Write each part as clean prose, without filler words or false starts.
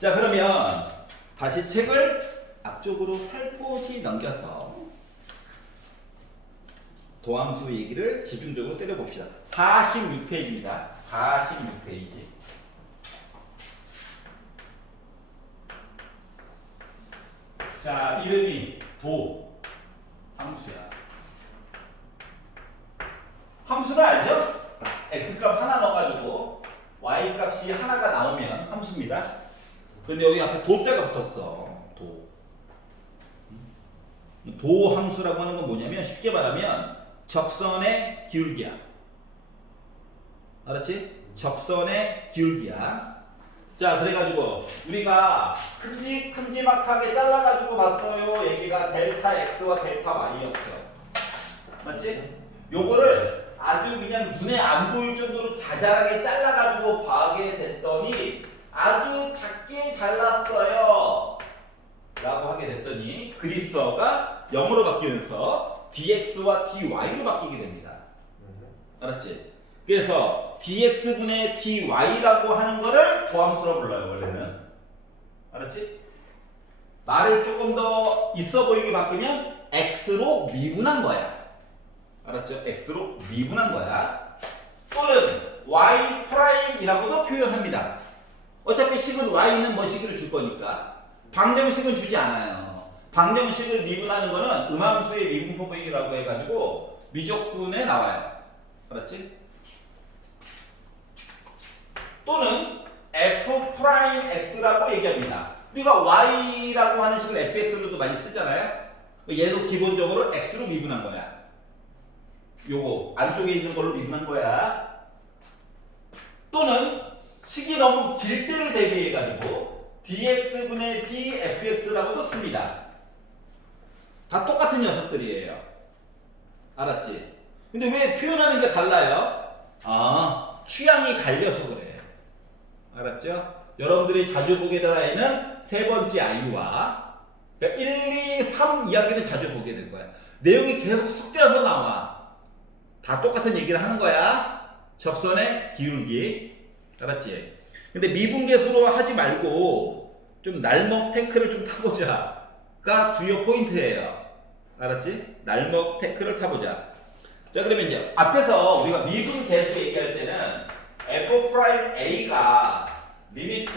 자, 그러면 다시 책을 앞쪽으로 살포시 넘겨서 도함수 얘기를 집중적으로 때려봅시다. 46페이지입니다. 46페이지. 자, 이름이 함수야. 함수를 알죠? x값 하나 넣어가지고 y값이 하나가 나오면 함수입니다. 근데 여기 앞에 도자가 붙었어. 도 함수라고 하는 건 뭐냐면 쉽게 말하면 접선의 기울기야. 알았지? 접선의 기울기야. 자, 그래가지고 우리가 큼지막하게 잘라가지고 봤어요. 얘기가 델타 x와 델타 y였죠. 맞지? 요거를 아주 그냥 눈에 안 보일 정도로 자잘하게 잘라가지고 봐게 됐더니 아주 작게 잘랐어요 라고 하게 됐더니 그리스어가 0으로 바뀌면서 dx와 dy로 바뀌게 됩니다. 알았지? 그래서 dx분의 dy라고 하는 거를 도함수로 불러요, 원래는. 알았지? 말을 조금 더 있어 보이게 바꾸면 x로 미분한 거야. 알았죠? x로 미분한 거야. 또는 y 프라임이라고도 표현합니다. 어차피 식은 y는 뭐 식을 줄 거니까 방정식은 주지 않아요. 방정식을 미분하는 거는 음함수의 미분법칙이라고 해가지고 미적분에 나와요. 알았지? 또는 f 프라임 x라고 얘기합니다. 우리가 y라고 하는 식을 fx로도 많이 쓰잖아요. 얘도 기본적으로 x로 미분한 거야. 요거 안쪽에 있는 걸로 미분한 거야. 또는 식이 너무 길 때를 대비해 가지고 dx분의 dfx라고도 씁니다. 다 똑같은 녀석들이에요. 알았지? 근데 왜 표현하는 게 달라요? 취향이 갈려서 그래. 알았죠? 여러분들이 자주 보게 될 아이는 세 번째 아이와 그러니까 1, 2, 3 이야기를 자주 보게 될 거야. 내용이 계속 섞여서 나와. 다 똑같은 얘기를 하는 거야. 접선의 기울기. 알았지? 근데 미분계수로 하지 말고 좀 날먹 태클을 좀 타보자가 주요 포인트예요. 알았지? 날먹 태클을 타보자. 자, 그러면 이제 앞에서 우리가 미분계수 얘기할 때는 f'a가 리미트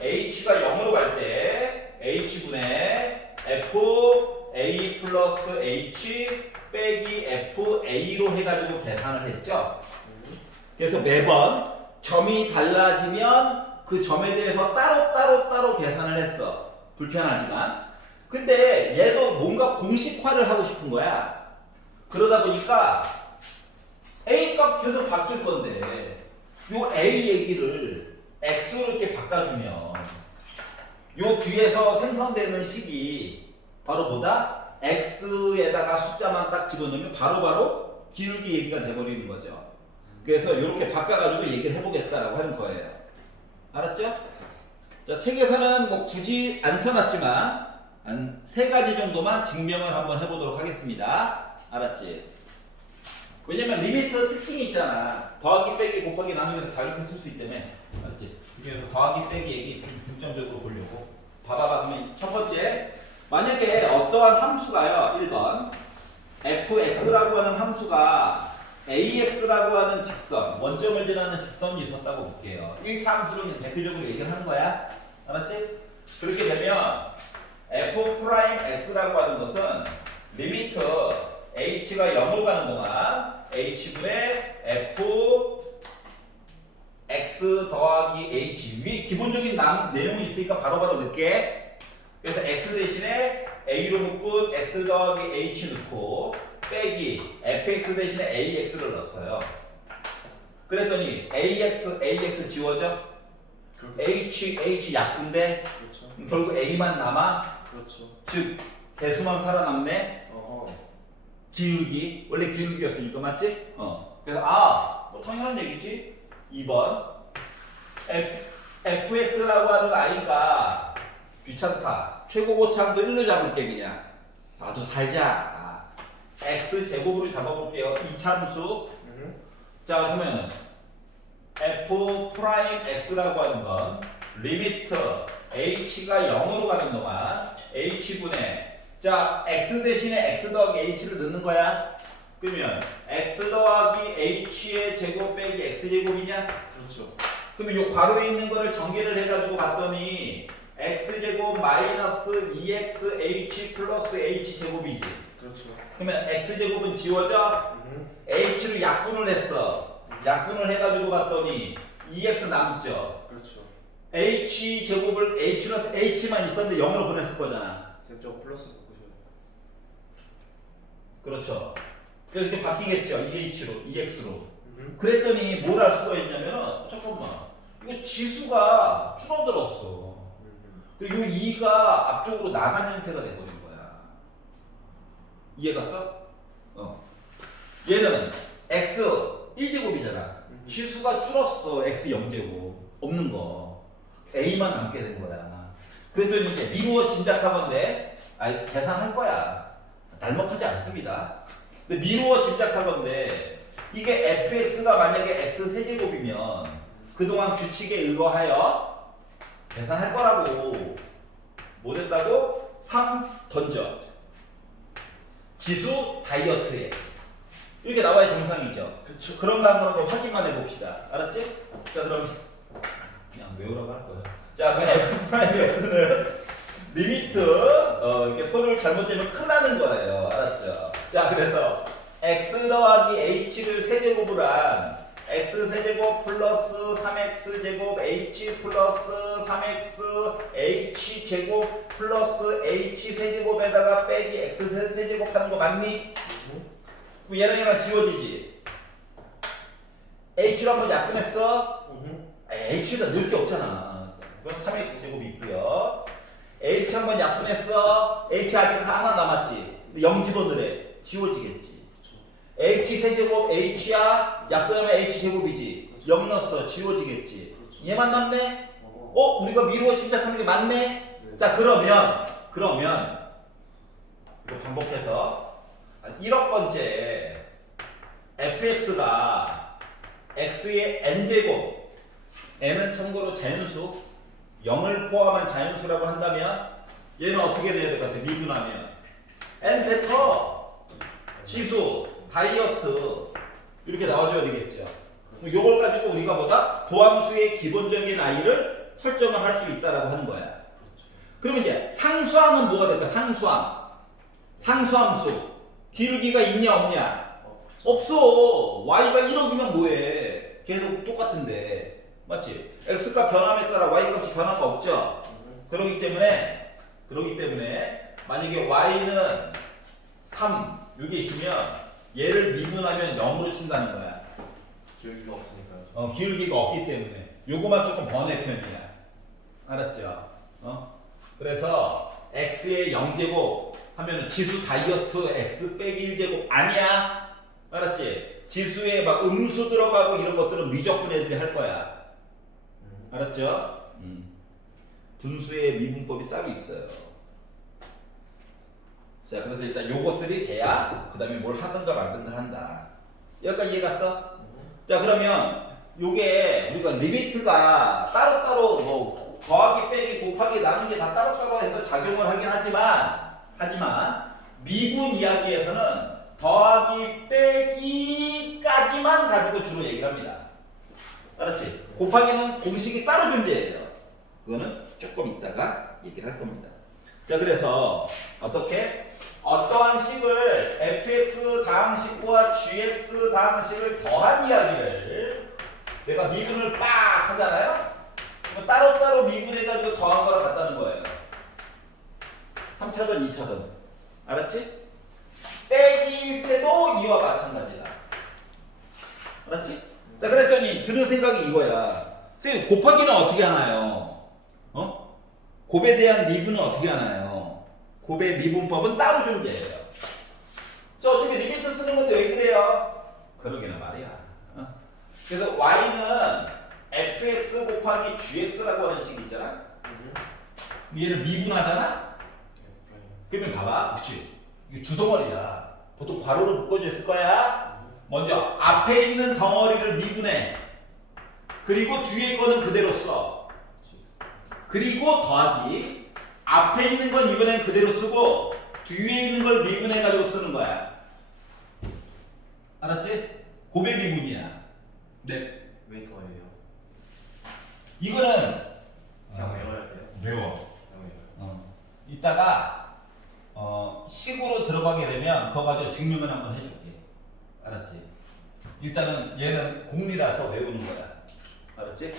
h가 0으로 갈 때 h분의 fa 플러스 h 빼기 fa로 해가지고 계산을 했죠. 그래서 매번 점이 달라지면 그 점에 대해서 따로 계산을 했어. 불편하지만. 근데 얘도 뭔가 공식화를 하고 싶은 거야. 그러다 보니까 a 값 계속 바뀔 건데 요 a 얘기를 x로 이렇게 바꿔주면 요 뒤에서 생성되는 식이 바로 뭐다? x에다가 숫자만 딱 집어넣으면 바로바로 기울기 얘기가 돼버리는 거죠. 그래서 이렇게 바꿔가지고 얘기를 해보겠다라고 하는 거예요. 알았죠? 자, 책에서는 뭐 굳이 안 써놨지만 한 3가지 정도만 증명을 한번 해보도록 하겠습니다. 알았지? 왜냐면 리미트 특징이 있잖아. 더하기 빼기 곱하기 나누면서 자유롭게 쓸 수 있다며. 알았지? 그래서 더하기 빼기 얘기 좀 중점적으로 보려고. 봐봐봐. 그러면 첫 번째, 만약에 어떠한 함수가요. 1번 fx라고 하는 함수가 ax라고 하는 직선, 원점을 지나는 직선이 있었다고 볼게요. 1차 함수로 그냥 대표적으로 얘기를 하는 거야. 알았지? 그렇게 되면 f'x라고 하는 것은 리미트 h가 0으로 가는 동안 h분의 f x 더하기 h 위 기본적인 내용이 있으니까 바로바로 넣게. 그래서 x 대신에 a로 묶은 x 더하기 h 넣고 빼기 fx 대신에 ax를 넣었어요. 그랬더니 ax 지워져? h 약분데? 그렇죠. 결국 a만 남아? 그렇죠. 즉 개수만 살아남네? 기울기 원래 기울기였으니까 맞지? 그래서 뭐 당연한 얘기지. 2번 fx라고 하는 아이가 귀찮다. 최고고차항도 1로 잡을게. 그냥 나도 살자. x 제곱으로 잡아볼게요. 이차함수. 자, 그러면 f 프라임 x라고 하는 건 리미트 h가 0으로 가는 동안 h분의 자 x 대신에 x 더하기 h를 넣는 거야. 그러면 x 더하기 h의 제곱 빼기 x제곱이냐? 그렇죠. 그러면 요 괄호에 있는 거를 전개를 해가지고 봤더니 x제곱 마이너스 2xh 플러스 h제곱이지. 그렇죠. 그러면 x제곱은 지워져? h로 약분을 했어. 약분을 해가지고 봤더니 2x 남죠. 그렇죠. h제곱을 h만 있었는데 0으로 보냈을 거잖아. 쌤 저거 플러스 바꾸셔야 돼요. 그렇죠. 그래서 이렇게 바뀌겠죠. 2h로, 2x로. 그랬더니 뭘 알 수가 있냐면 잠깐만. 이거 지수가 줄어들었어. 그리고 이 2가 앞쪽으로 나간 형태가 돼버린 거야. 이해갔어? 얘는 x 1제곱이잖아. 지수가 줄었어. x 0제곱. 없는 거. a만 남게 된 거야. 그랬더니 이제 미루어 짐작하건데 계산할 거야. 날먹하지 않습니다. 근데 미루어 짐작하건데 이게 fx가 만약에 x 세제곱이면 그동안 규칙에 의거하여 계산할 거라고. 뭐 됐다고? 3 던져. 지수 다이어트에. 이렇게 나와야 정상이죠. 그쵸. 그런가 안 그런가 확인만 해봅시다. 알았지? 자 그럼 그냥 외우라고 할 거야. 자 그럼 f'x는 리미트 이렇게 소리를 잘못되면 큰일 나는 거예요. 알았죠? 자 그래서 x 더하기 h를 세제곱을 한 x 세제곱 플러스 3x 제곱 h 플러스 3x h 제곱 플러스 h 세제곱에다가 빼기 x 세제곱 하는 거 맞니? 그럼 얘랑 지워지지. h로 한번 약분했어? h에다 넣을 게 없잖아. 그럼 3x 제곱이 있고요. h 한번 약분했어? h 아직 하나 남았지. 0 집어넣으래. 지워지겠지. h 세제곱 h야 약분하면 h 제곱이지. 0 넣었어. 지워지겠지. 얘만 남네? 우리가 미루어 짐작하는 게 맞네? 네. 자 그러면 이거 반복해서 1억 번째 fx가 x의 n제곱 n은 참고로 자연수 0을 포함한 자연수라고 한다면 얘는 어떻게 돼야 될 것 같아? 미분하면 n 베터 지수 다이어트 이렇게 나와줘야 되겠죠. 요걸 가지고 우리가 뭐다? 도함수의 기본적인 i를 설정을 할 수 있다라고 하는 거야. 그러면 이제 상수항은 뭐가 될까? 상수함수 기울기가 있냐 없냐? 없어. y가 1억이면 뭐해? 계속 똑같은데 맞지? x값 변함에 따라 y값이 변화가 없죠. 그러기 때문에 만약에 y는 3 이게 있으면 얘를 미분하면 0으로 친다는 거야. 기울기가 없으니까요. 기울기가 없기 때문에 요거만 조금 번외편이야. 알았죠? 그래서 x의 0제곱 하면은 지수 다이어트 x 빼기 1제곱 아니야. 알았지? 지수에 막 음수 들어가고 이런 것들은 미적분 애들이 할 거야. 알았죠? 분수의 미분법이 따로 있어요. 자, 그래서 일단 요것들이 돼야 그 다음에 뭘 하든가 말든가 한다. 여기까지 이해 갔어? 자, 그러면 요게 우리가 리미트가 따로따로 뭐 더하기 빼기 곱하기 나누기 다 따로따로 해서 작용을 하긴 하지만 미분 이야기에서는 더하기 빼기까지만 가지고 주로 얘기를 합니다. 알았지? 곱하기는 공식이 따로 존재해요. 그거는 조금 이따가 얘기를 할 겁니다. 자, 그래서 어떠한 식을 fx 다항식과 gx 다항식을 더한 이야기를 내가 미분을 빡 하잖아요? 그럼 따로따로 미분해가지고 더한 거랑 같다는 거예요. 3차전, 2차전. 알았지? 빼기일 때도 이와 마찬가지다. 알았지? 자, 그랬더니 들은 생각이 이거야. 선생님, 곱하기는 어떻게 하나요? 곱에 대한 미분은 어떻게 하나요? 곱의 미분법은 따로 존재해요. 저 어차피 리미트 쓰는 건데 왜 그래요? 그러기는 말이야. 그래서 y는 fx 곱하기 gx라고 하는 식이 있잖아? 얘를 미분하잖아? 그러면 봐봐. 그치? 이게 두 덩어리야. 보통 괄호로 묶어져 있을 거야. 먼저 앞에 있는 덩어리를 미분해. 그리고 뒤에 거는 그대로 써. 그리고 더하기 앞에 있는 건 이번엔 그대로 쓰고 뒤에 있는 걸 미분해가지고 쓰는 거야. 알았지? 고배 미분이야. 네. 왜 더해요? 이거는 그냥 외워야 돼요. 외워. 그냥 외워요. 이따가 식으로 들어가게 되면 그거 가지고 증명을 한번 해줄게. 알았지? 일단은 얘는 공리라서 외우는 거야. 알았지?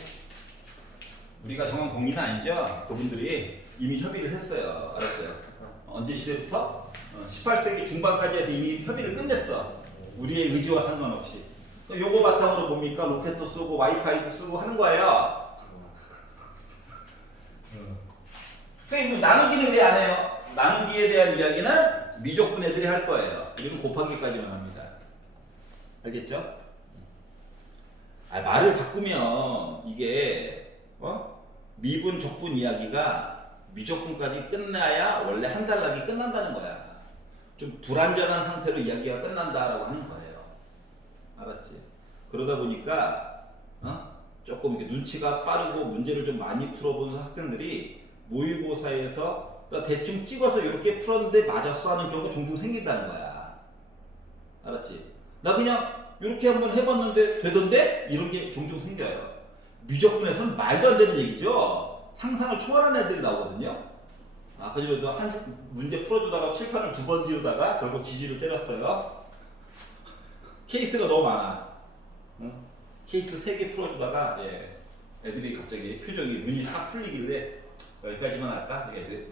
우리가 정한 공리는 아니죠. 그분들이 이미 협의를 했어요. 알았죠? 언제 시대부터? 18세기 중반까지 해서 이미 협의를 끝냈어. 우리의 의지와 상관없이. 요거 바탕으로 뭡니까? 로켓도 쓰고 와이파이도 쓰고 하는 거예요. 선생님 나누기는 왜 안 해요? 나누기에 대한 이야기는 미적분 애들이 할 거예요. 이건 곱하기까지만 합니다. 알겠죠? 말을 바꾸면 이게 미분 적분 이야기가 미적분까지 끝나야 원래 한 단락이 끝난다는 거야. 좀 불완전한 상태로 이야기가 끝난다라고 하는 거예요. 알았지? 그러다 보니까 조금 이렇게 눈치가 빠르고 문제를 좀 많이 풀어보는 학생들이 모의고사에서 대충 찍어서 이렇게 풀었는데 맞았어 하는 경우가 종종 생긴다는 거야. 알았지? 나 그냥 이렇게 한번 해봤는데 되던데? 이런 게 종종 생겨요. 미적분에서는 말도 안 되는 얘기죠. 상상을 초월한 애들이 나오거든요. 아까 전에도 한 문제 풀어주다가 칠판을 2번 지우다가 결국 지지를 때렸어요. 케이스가 너무 많아. 케이스 3개 풀어주다가 애들이 갑자기 표정이 눈이 싹 풀리길래 여기까지만 할까? 애들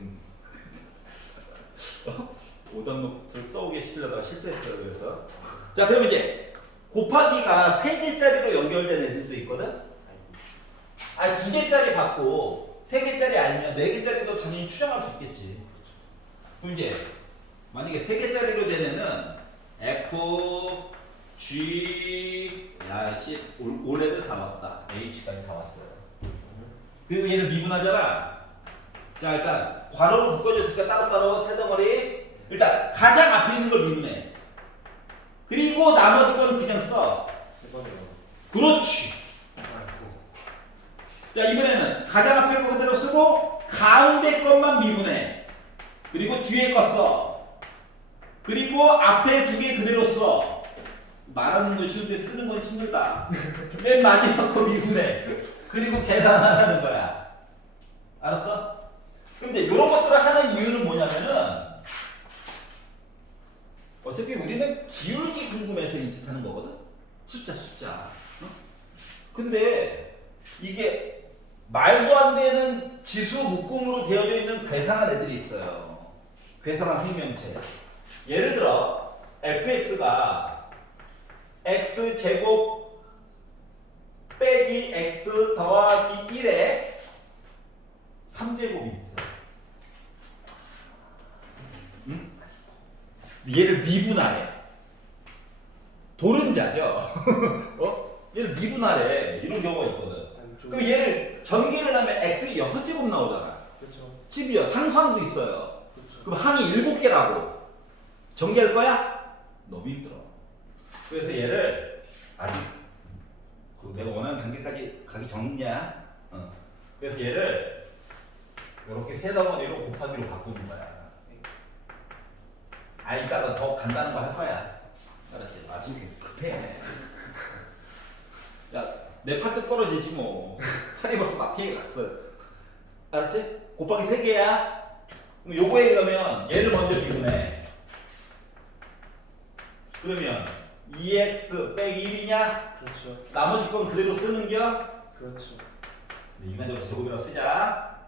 오답 노트를 써오게 시키려다가 실패했어요. 그래서 자 그럼 이제 곱하기가 3개짜리로 연결된 애들도 있거든? 아니 2개짜리 받고 3개짜리 아니면 4개짜리도 당연히 추정할 수 있겠지. 그럼 이제 만약에 3개짜리로 된 애는 F, G, 야씨 올 애들 다 왔다. H까지 다 왔어요. 그리고 얘를 미분하잖아. 자 일단 괄호로 묶어줬으니까 따로따로 세 덩어리. 일단 가장 앞에 있는 걸 미분해. 그리고 나머지 거는 그냥 써. 해봐요. 그렇지. 아이고. 자 이번에는 가장 앞에 거 그대로 쓰고 가운데 것만 미분해. 그리고 뒤에 거 써. 그리고 앞에 2개 그대로 써. 말하는 거 쉬운데 쓰는 건 힘들다. 맨 마지막 거 미분해. 그리고 계산하라는 거야. 알았어? 근데 이런 것들을 하는 이유는 뭐냐면은 어차피 우리는 기울기 궁금해서 이 짓 하는 거거든? 숫자. 근데 이게 말도 안 되는 지수 묶음으로 되어져 있는 괴상한 애들이 있어요. 괴상한 생명체. 예를 들어 fx가 x제곱 빼기 x 더하기 1에 3제곱이 있어. 응? 얘를 미분하래. 도른자죠. 얘를 미분하래. 이런 경우가 있거든. 그럼 얘를 전개를 하면 x이 6제곱 나오잖아. 그렇죠. 10이요. 상수항도 있어요. 그렇죠. 그럼 항이 7개라고. 전개할 거야? 너무 힘들어. 그래서 얘를 아직 내가 원하는 단계까지 가기 전이야. 그래서 얘를 이렇게 세 덩어리로 곱하기로 바꾸는 거야. 이따가 더 간단한 거 할 거야. 알았지? 지금 급해. 야, 내 팔뚝 떨어지지 뭐. 팔이 벌써 마트에 갔어. 알았지? 곱하기 3개야. 그럼 요거에 그러면 얘를 먼저 미분해. 그러면 2x 빼기 1이냐? 그렇죠. 나머지 건 그대로 쓰는겨? 그렇죠. 인간적으로 제곱이라고 쓰자.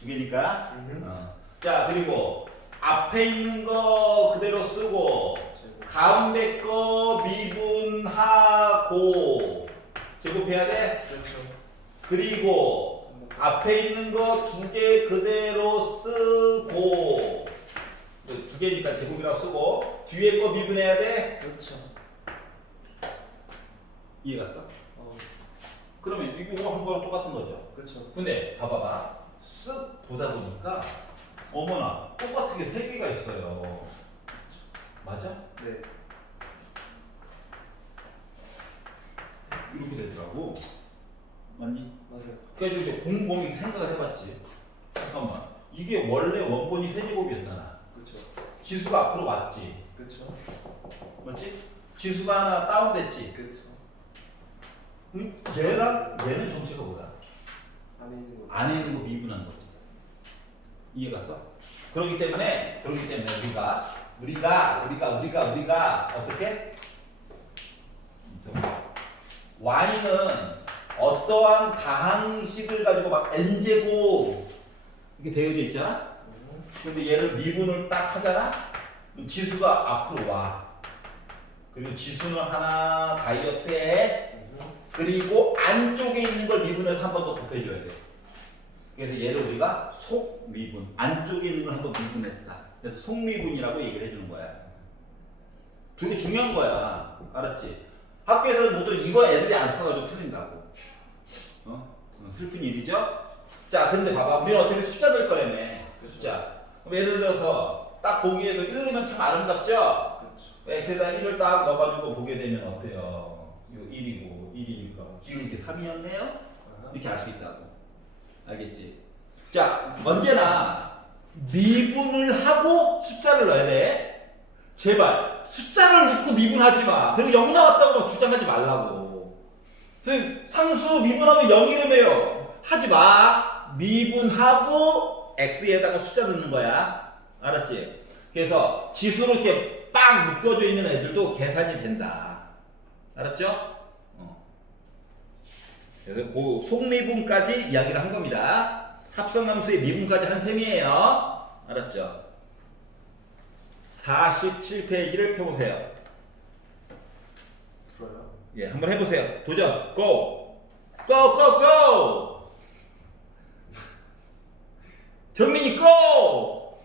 2개니까. 음. 자, 그리고 앞에 있는 거 그대로 쓰고 제곱. 가운데 거 미분하고 제곱해야 돼? 그렇죠. 그리고 앞에 있는 거 2개 그대로 쓰고 2개니까 제곱이라고 쓰고 뒤에 거 미분해야 돼? 그렇죠. 이해 갔어? 어. 그러면 이거 한 거랑 똑같은 거죠. 그렇죠. 근데 봐봐봐. 쓱 보다 보니까 어머나 똑같은 게 3개가 있어요. 맞아? 네. 이렇게 되더라고. 맞니? 맞아요. 그래가지고 이제 곰곰이 생각을 해봤지. 잠깐만, 이게 원래 원본이 세제곱이었잖아. 그렇죠. 지수가 앞으로 왔지. 그렇죠. 맞지? 지수가 하나 다운됐지. 그렇죠. 얘랑 얘는 정체가 뭐야? 안에 있는 거. 안에 있는 거 미분한 거지. 이해갔어? 그렇기 때문에 우리가 어떻게? y는 어떠한 다항식을 가지고 막 n제곱 이게 되어져 있잖아. 근데 얘를 미분을 딱 하잖아. 그럼 지수가 앞으로 와. 그리고 지수는 하나 다이어트에 그리고 안쪽에 있는 걸 미분해서 한 번 더 곱해줘야 돼. 그래서 얘를 우리가 속미분, 안쪽에 있는 걸 한 번 미분했다. 그래서 속미분이라고 얘기를 해주는 거야. 되게 중요한 거야. 알았지? 학교에서는 보통 이거 애들이 안 써가지고 틀린다고. 슬픈 일이죠? 자, 근데 봐봐. 우리는 어차피 숫자 될 거라며. 숫자. 그럼 예를 들어서 딱 보기에도 1, 2면 참 아름답죠? 그렇죠. x에다 1을 딱 넣어가지고 보게 되면 어때요? 이거 1이고 1이니까 기울기 게 3이었네요? 이렇게 알 수 있다고. 알겠지? 자, 언제나 미분을 하고 숫자를 넣어야 돼. 제발 숫자를 넣고 미분하지 마. 그리고 0 나왔다고 막 주장하지 말라고. 선생님, 상수 미분하면 0이라며요. 하지 마. 미분하고 x에다가 숫자 넣는 거야. 알았지? 그래서 지수로 이렇게 빵 묶여져 있는 애들도 계산이 된다. 알았죠? 그래서 그 속미분까지 이야기를 한 겁니다. 합성함수의 미분까지 한 셈이에요. 알았죠? 47페이지를 펴보세요. 풀어요. 예, 한번 해보세요. 도전. 고! 고! 고! 고! 정민이 고!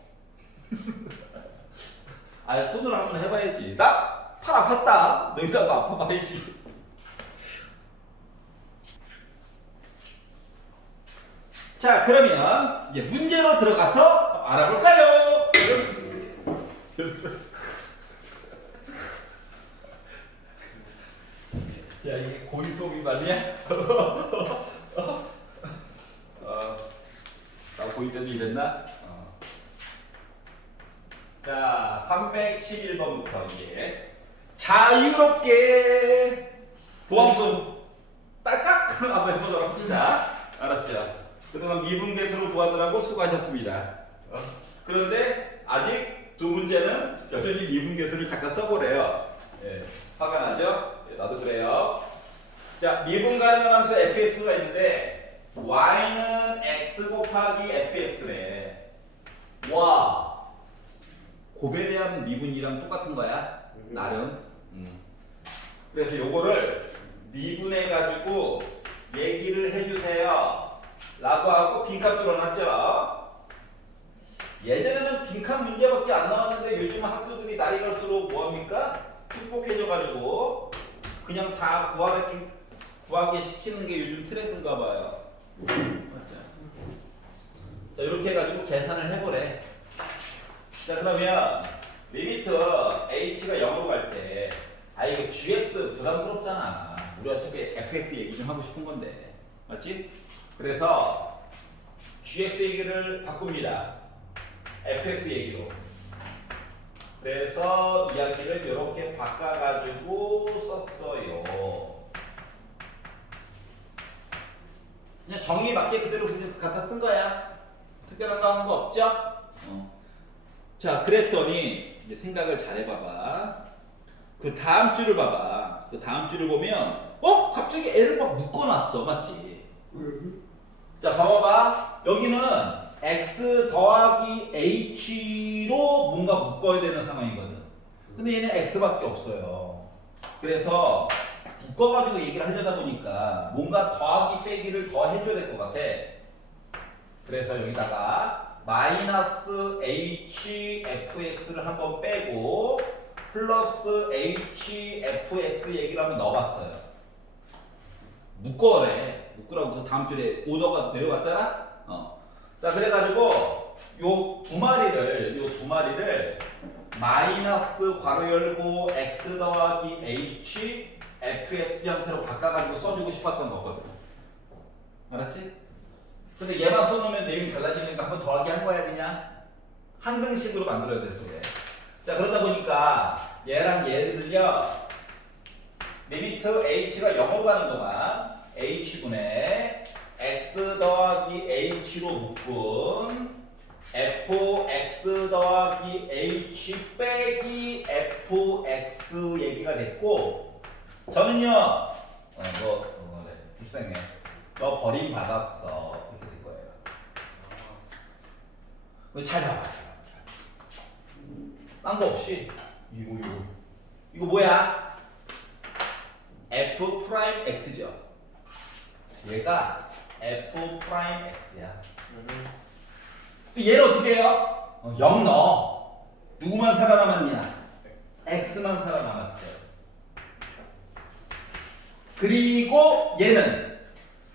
아, 손으로 한번 해봐야지. 나 팔 아팠다. 너 일단 아파봐야지. 자, 그러면 이제 문제로 들어가서 알아볼까요? 야, 이게 고의 수업이 맞냐? 나 고의 때도 이랬나? 자, 311번부터 이제 자유롭게 보함수 딸깍 한번 해보도록 합시다. 알았죠? 그동안 미분계수로 구하느라고 수고하셨습니다. 그런데 아직 두 문제는 여전히 미분계수를 잠깐 써보래요. 예, 화가 나죠? 예, 나도 그래요. 자, 미분 가능한 함수 fx가 있는데 y는 x 곱하기 fx래. 와, 곱에 대한 미분이랑 똑같은 거야. 나름. 그래서 요거를 미분해가지고 얘기를 해주세요 라고 하고 빈칸 뚫어놨죠. 예전에는 빈칸 문제밖에 안 나왔는데 요즘 학교들이 날이 갈수록 뭐합니까? 틱복해져가지고 그냥 다 구하게 시키는 게 요즘 트렌드인가 봐요. 맞죠? 자, 이렇게 해가지고 계산을 해보래. 자, 그러면 리미트 h가 0으로 갈 때 이거 gx 부담스럽잖아. 우리 어차피 fx 얘기 좀 하고 싶은 건데, 맞지? 그래서 gx 얘기를 바꿉니다. fx 얘기로. 그래서 이야기를 이렇게 바꿔가지고 썼어요. 그냥 정의에 맞게 그대로 갖다 쓴 거야. 특별한 거 한 거 없죠? 자, 그랬더니 이제 생각을 잘 해봐봐. 그 다음 줄을 봐봐. 그 다음 줄을 보면 갑자기 애를 막 묶어놨어. 맞지? 자, 봐봐봐. 여기는 x 더하기 h로 뭔가 묶어야 되는 상황이거든. 근데 얘는 x밖에 없어요. 그래서 묶어가지고 얘기를 하려다 보니까 뭔가 더하기 빼기를 더 해줘야 될 것 같아. 그래서 여기다가 마이너스 hfx를 한번 빼고 플러스 hfx 얘기를 한번 넣어봤어요. 묶어래. 묶으라고 그 다음 줄에 오더가 내려왔잖아. 자, 그래가지고 요 두 마리를 마이너스 괄호 열고 x 더하기 h fx 형태로 바꿔가지고 써주고 싶었던 거거든. 알았지? 근데 얘만 써놓으면 내용이 달라지니까 한번 더하기 한 거야 그냥. 항등식으로 만들어야 돼서 그래. 자 그러다 보니까 얘랑 얘들요 리미트 h가 0으로 가는 동안 h분의 x 더하기 h로 묶은 fx 더하기 h 빼기 fx 얘기가 됐고 저는요 네, 불쌍해 너 버림받았어 이렇게 될 거예요. 잘 봐봐. 딴 거 없이 이거 뭐야? f 프라임 x죠. 얘가 f 프라임 x야. 얘를 어떻게 해요? 0 넣어. 누구만 살아남았냐? x만 살아남았죠. 그리고 얘는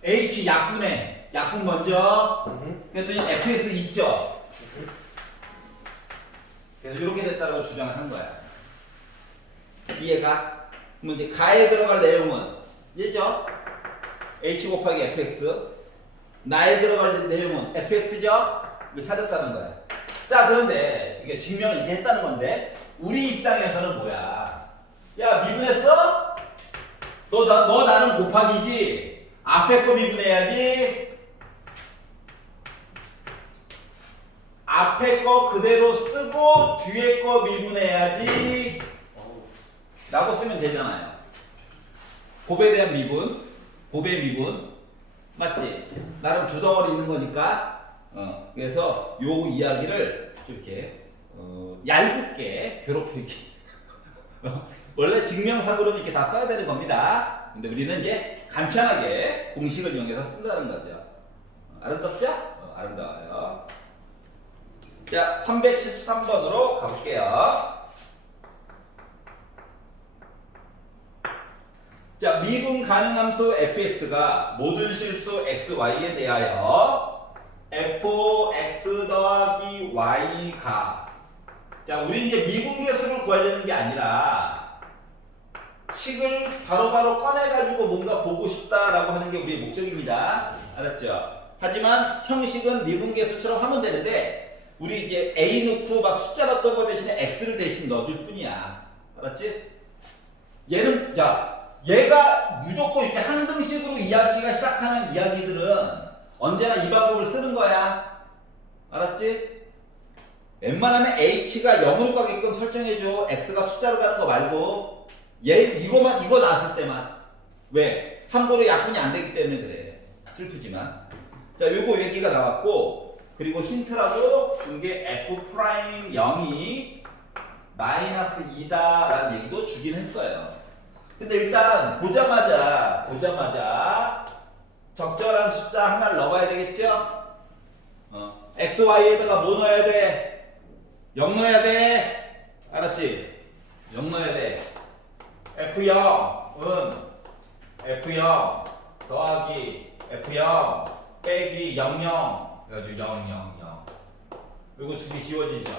h 약분해. 약분 먼저. 그랬더니 fx 있죠. 그래서 이렇게 됐다고 주장을 한 거야. 이해가? 그럼 이제 가에 들어갈 내용은 얘죠? h 곱하기 fx. 나에 들어갈 내용은 fx죠? 이거 찾았다는 거야. 자, 그런데 이게 증명을 이렇게 했다는 건데 우리 입장에서는 뭐야? 야, 미분했어? 너 나는 곱하기지? 앞에 거 미분해야지? 앞에 거 그대로 쓰고 뒤에 거 미분해야지 라고 쓰면 되잖아요. 곱에 대한 미분, 곱의 미분 맞지? 나름 두 덩어리 있는 거니까 그래서 요 이야기를 좀 이렇게 얄궂게 괴롭히기 원래 증명사고로는 이렇게 다 써야 되는 겁니다. 근데 우리는 이제 간편하게 공식을 이용해서 쓴다는 거죠. 아름답죠? 아름다워요. 자, 313번으로 가볼게요. 자, 미분 가능 함수 fx가 모든 실수 xy에 대하여 fx 더하기 y가 자, 우리 이제 미분계수를 구하려는 게 아니라 식을 바로바로 꺼내가지고 뭔가 보고 싶다라고 하는 게 우리의 목적입니다. 알았죠? 하지만 형식은 미분계수처럼 하면 되는데 우리 이제 a 넣고 막 숫자 넣었던 거 대신에 x를 대신 넣어줄 뿐이야. 알았지? 얘는 얘가 무조건 이렇게 항등식으로 이야기가 시작하는 이야기들은 언제나 이 방법을 쓰는 거야. 알았지? 웬만하면 h가 0으로 가게끔 설정해줘. x가 숫자로 가는 거 말고 이거 나왔을 때만. 왜? 함부로 약분이 안 되기 때문에 그래. 슬프지만. 자, 요거 얘기가 나왔고 그리고 힌트라고 준 게 f' 0이 마이너스 2다라는 얘기도 주긴 했어요. 근데 일단 보자마자 적절한 숫자 하나를 넣어봐야 되겠죠? x, y에다가 뭐 넣어야 돼? 0 넣어야 돼. 알았지? 0 넣어야 돼. f0은 f0 더하기 f0 빼기 00 그래가지고 0, 0, 0 그리고 두 개 지워지죠.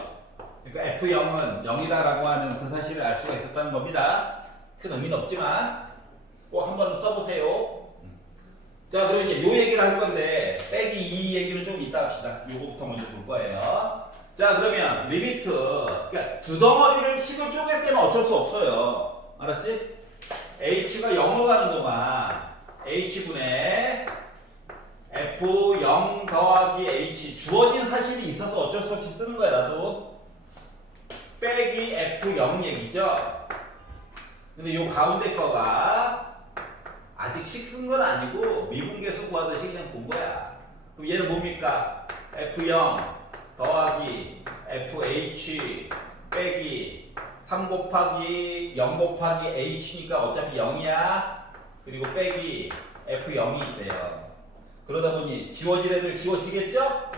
그러니까 f0은 0이다라고 하는 그 사실을 알 수가 있었다는 겁니다. 큰 의미는 없지만 꼭 한번 써보세요. 자, 그럼 이제 요 얘기를 할 건데 빼기 2 얘기를 좀 이따 합시다. 요거부터 먼저 볼 거예요. 자, 그러면 리미트 그러니까 두 덩어리를 식을 쪼갤 때는 어쩔 수 없어요. 알았지? h가 0으로 가는 동안 h분의 f0 더하기 h 주어진 사실이 있어서 어쩔 수 없이 쓰는 거야. 나도 빼기 f0 얘기죠. 근데 요 가운데 거가 아직 식 쓴 건 아니고 미분계수 구하듯이 그냥 본 거야. 그럼 얘는 뭡니까? f0 더하기 fh 빼기 3 곱하기 0 곱하기 h니까 어차피 0이야. 그리고 빼기 f0이 있대요. 그러다 보니 지워질 애들 지워지겠죠?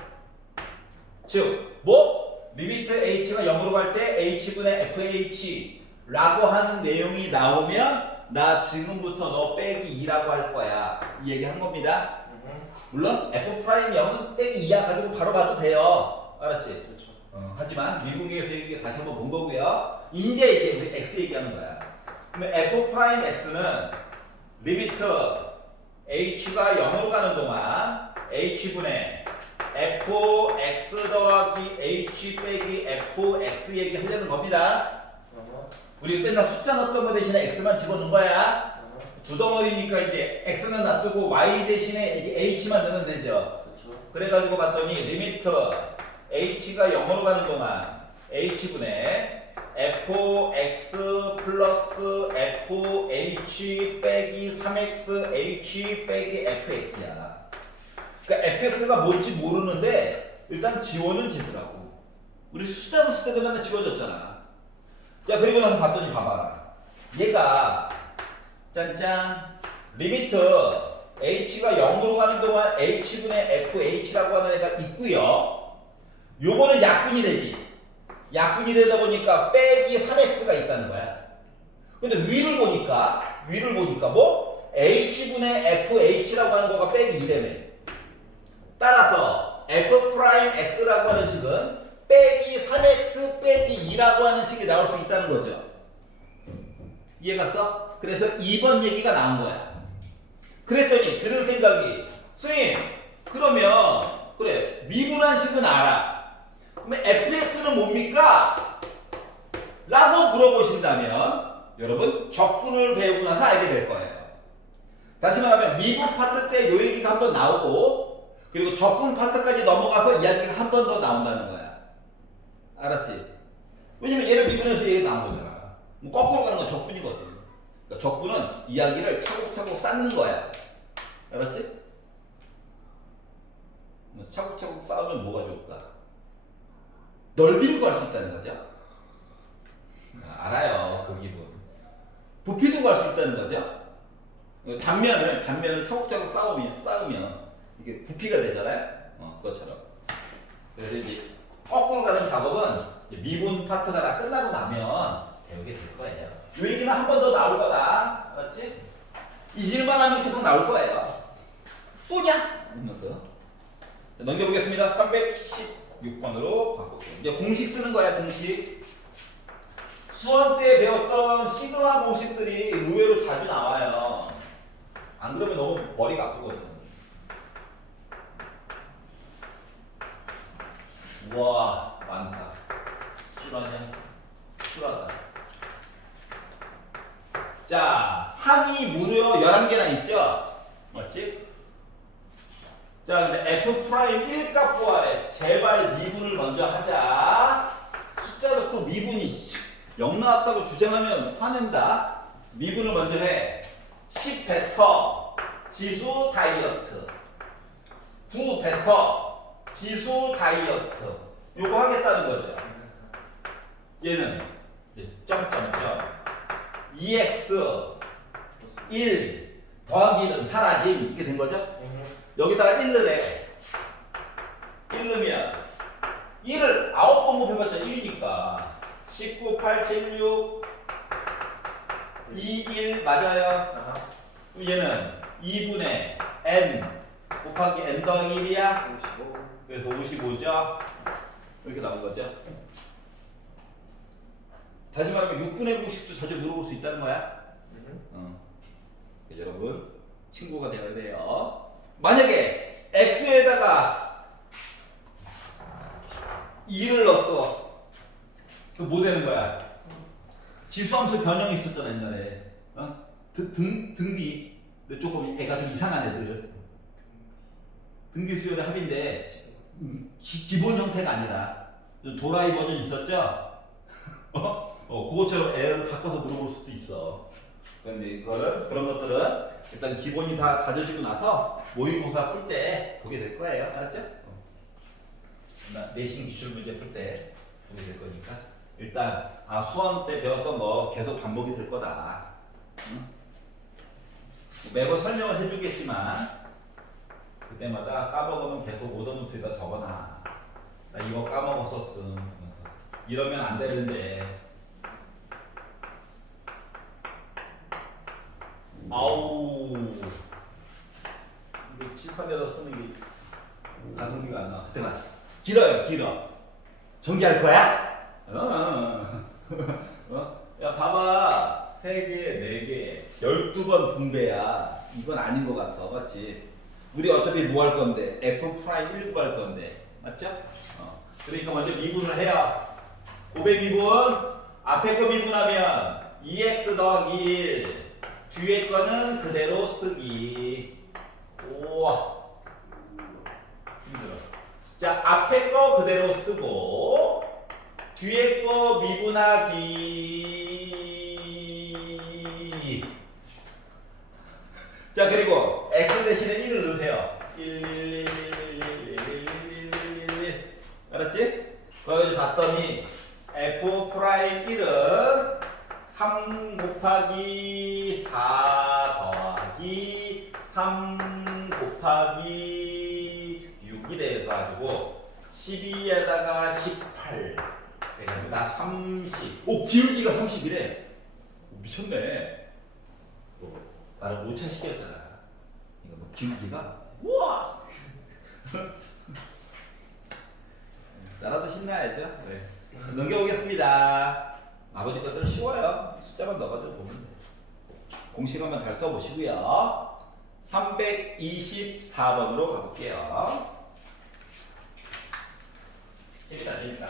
즉, 리미트 h가 0으로 갈 때 h분의 fh 라고 하는 내용이 나오면 나 지금부터 너 빼기 2라고 할 거야. 이 얘기 한 겁니다. 물론 f'0은 빼기 2야 가지고 바로 봐도 돼요. 알았지? 그렇죠. 하지만 미분계에서 얘기 다시 한번 본 거고요. 이제 이게 x 얘기하는 거야. 그러면 f'x는 리미트 h가 0으로 가는 동안 h분의 fx 더하기 h 빼기 fx 얘기하려는 겁니다. 우리 맨날 숫자 넣었던 거 대신에 x만 집어넣은 거야. 두 덩어리니까 이제 x는 놔두고 y 대신에 이제 h만 넣으면 되죠. 그렇죠. 그래가지고 봤더니 리미트 h가 0으로 가는 동안 h분의 fx 플러스 fh 빼기 3x h 빼기 fx야. 그러니까 fx가 뭔지 모르는데 일단 지워는 지더라고. 우리 숫자 넣었을 때도 맨날 지워졌잖아. 자, 그리고 나서 봤더니 봐봐라. 얘가 짠짠 리미트 h가 0으로 가는 동안 h분의 fh라고 하는 애가 있고요. 요거는 약분이 되지. 약분이 되다 보니까 빼기 3x가 있다는 거야. 근데 위를 보니까 뭐 h분의 fh라고 하는 거가 빼기 2라며. 따라서 f'x라고 하는 식은 빼기 3x 빼기 2라고 하는 식이 나올 수 있다는 거죠. 이해갔어? 그래서 2번 얘기가 나온 거야. 그랬더니 들은 생각이 선생님 그러면 그래 미분한 식은 알아. 그러면 fx는 뭡니까? 라고 물어보신다면 여러분 적분을 배우고 나서 알게 될 거예요. 다시 말하면 미분 파트 때 요 얘기가 한번 나오고 그리고 적분 파트까지 넘어가서 이야기가 한 번 더 나온다는 거야. 알았지? 왜냐면 얘를 미분해서 얘기가 나온 거잖아. 뭐 거꾸로 가는 건 적분이거든. 그러니까 적분은 이야기를 차곡차곡 쌓는 거야. 알았지? 차곡차곡 쌓으면 뭐가 좋을까? 넓이를 구할 수 있다는 거죠. 알아요, 그 기분. 부피도 구할 수 있다는 거죠. 단면을 차곡차곡 쌓으면 이게 부피가 되잖아요. 그것처럼. 그래서 이제 거꾸로 가는 작업은 미분 파트가 다 끝나고 나면 배우게 될 거예요. 이 얘기는 한 번 더 나올 거다. 알았지? 잊을만 하면 계속 나올 거예요. 또냐? 이러면서. 넘겨보겠습니다. 316번으로 바꿀게요. 이제 공식 쓰는 거야, 공식. 수험 때 배웠던 시그마 공식들이 의외로 자주 나와요. 안 그러면 너무 머리가 아프거든. 우와, 많다. 실화냐? 실화다. 자, 항이 무려 11개나 있죠? 맞지? 자, 근데 f 프라임 1값 구하래. 제발 미분을 먼저 하자. 숫자 넣고 미분이 0 나왔다고 주장하면 화낸다. 미분을 먼저 해. 10베터 지수 다이어트. 9베터 지수 다이어트. 요거 하겠다는 거죠. 얘는 이제 점점점 2x 1 더하기 1은 사라짐. 이게 된 거죠? 여기다가 1을 해. 1 넣으면 1을 9번 곱해봤자 1이니까 19, 8, 7, 6 2, 1 맞아요. 그럼 얘는 2분의 n 곱하기 n 더하기 1이야. 55. 그래서 55죠. 이렇게 나온 거죠. 다시 말하면 6분의 공식도 자주 물어볼 수 있다는 거야. 여러분 친구가 되어야 돼요. 만약에 x에다가 2를 넣었어. 그럼 뭐 되는 거야? 지수함수 변형이 있었잖아 옛날에. 등비. 근데 조금 애가 좀 이상한 애들. 등비 수열의 합인데 기본 형태가 아니라 도라이 버전 있었죠? 그것처럼 애를 바꿔서 물어볼 수도 있어. 그런데 그런 것들은 일단 기본이 다 다져지고 나서 모의고사 풀 때 보게 될 거예요. 알았죠? 내신 기출 문제 풀 때 보게 될 거니까 일단 수험 때 배웠던 거 계속 반복이 될 거다. 응? 매번 설명을 해주겠지만 그때마다 까먹으면 계속 오더노트에다 적어놔. 나 이거 까먹었었음. 이러면 안 되는데. 아우. 이거 칠판에다 쓰는 게 가성비가 안 나와. 하여튼 길어. 전개할 거야? 야 봐봐. 3개, 4개, 12번 분배야. 이건 아닌 것 같아. 맞지? 우리 어차피 뭐 할 건데? f 프라임 1 구할 건데. 맞죠? 그러니까 먼저 미분을 해요. 고배 미분. 앞에 거 미분하면 2x 더하기 1. 뒤에 거는 그대로 쓰기. 우와. 힘들어. 자, 앞에 거 그대로 쓰고 뒤에 거 미분하기. 자, 그리고 x 대신에 1을 넣으세요. 1. 알았지? 거기 봤더니 f 프라임 1은 3 곱하기 4 더하기 3 곱하기 6이 돼가지고 12에다가 18 그래가지고 나 30. 오, 기울기가 30이래. 미쳤네. 나는 5차식이었잖아. 이거 뭐 기울기가 우와. 나라도 신나야죠. 네. 넘겨보겠습니다. 아버지 것들은 쉬워요. 숫자만 넣어가지고 보면 돼. 공식 한번 잘 써보시고요. 324번으로 가볼게요. 재밌다, 재밌다.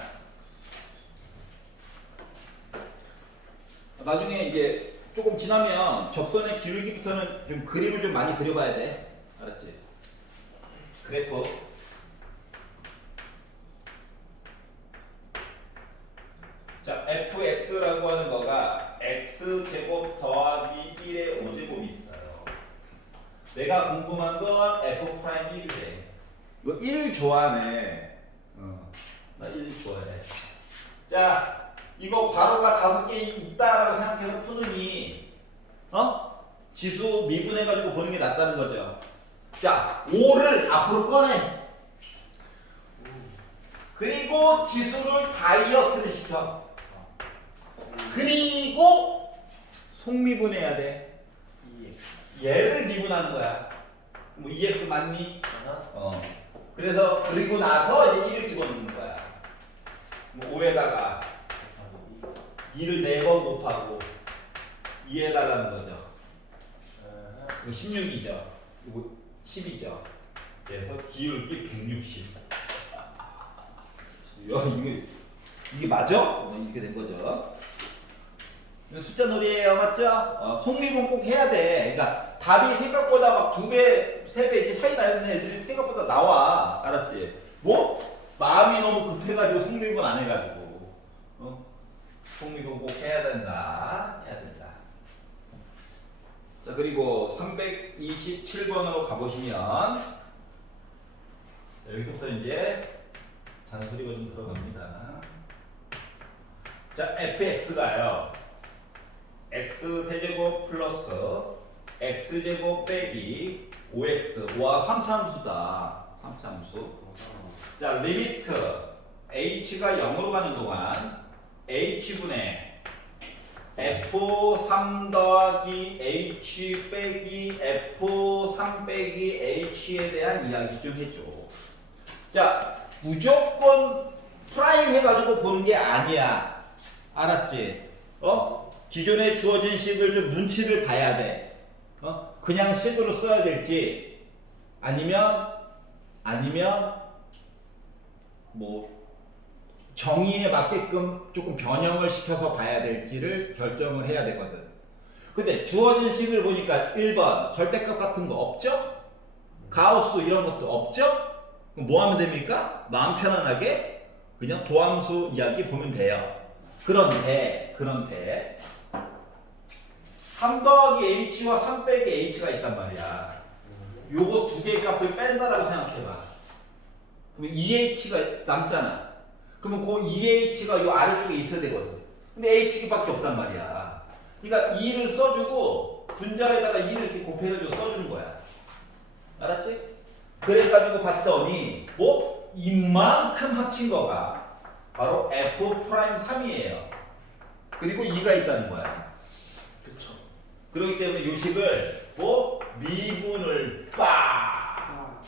나중에 이제 조금 지나면 접선의 기울기부터는 좀 그림을 좀 많이 그려봐야 돼. 알았지? 그래프. 자, fx라고 하는 거가 x제곱 더하기 1의 5제곱이 있어요. 내가 궁금한 건 f 프라임 1이래. 이거 1 좋아하네. 나 1 좋아해. 자, 이거 괄호가 5개 있다라고 생각해서 푸느니 지수 미분해가지고 보는 게 낫다는 거죠. 자, 5를 앞으로 꺼내. 그리고 지수를 다이어트를 시켜. 그리고 속미분해야 돼. 얘를 미분하는 거야. 뭐 EX 맞니? 그래서 그리고 나서 이제 1을 집어넣는 거야. 뭐 5에다가 2를 4번 곱하고 2에다가는 거죠. 이거 16이죠. 이거 10이죠. 그래서 기울기 160. 야, 이게 맞아? 이렇게 된 거죠. 숫자 놀이에요, 맞죠? 속미분 꼭 해야 돼. 그러니까 답이 생각보다 막 2배, 3배 이렇게 차이 나는 애들이 생각보다 나와. 알았지? 뭐? 마음이 너무 급해가지고 속미분 안 해가지고. 속미분 꼭 해야 된다. 해야 된다. 자, 그리고 327번으로 가보시면 여기서부터 이제 잔소리가 좀 들어갑니다. 자, fx가요. x세제곱 플러스 x제곱 빼기 5x. 와, 3차함수다. 3차함수. 자, 리미트 h가 0으로 가는 동안 h분의 f3 더하기 h 빼기 f3 빼기 h에 대한 이야기 좀 해줘. 자, 무조건 프라임 해가지고 보는 게 아니야. 알았지? 기존에 주어진 식을 좀 눈치를 봐야 돼. 그냥 식으로 써야 될지 아니면 뭐 정의에 맞게끔 조금 변형을 시켜서 봐야 될지를 결정을 해야 되거든. 근데 주어진 식을 보니까 1번 절대값 같은 거 없죠? 가우스 이런 것도 없죠? 그럼 뭐 하면 됩니까? 마음 편안하게 그냥 도함수 이야기 보면 돼요. 그런데 3 더하기 h와 3 빼기 h가 있단 말이야. 요거 두 개의 값을 뺀다라고 생각해봐. 그러면 2h가 남잖아. 그러면 그 2h가 요 아래쪽에 있어야 되거든. 근데 h밖에 없단 말이야. 그러니까 2를 써주고 분자에다가 2를 이렇게 곱해가지고 써주는 거야. 알았지? 그래가지고 봤더니 뭐 이만큼 합친 거가 바로 f'3이에요. 그리고 2가 있다는 거야. 그쵸. 그렇기 때문에 이 식을 뭐 미분을 빡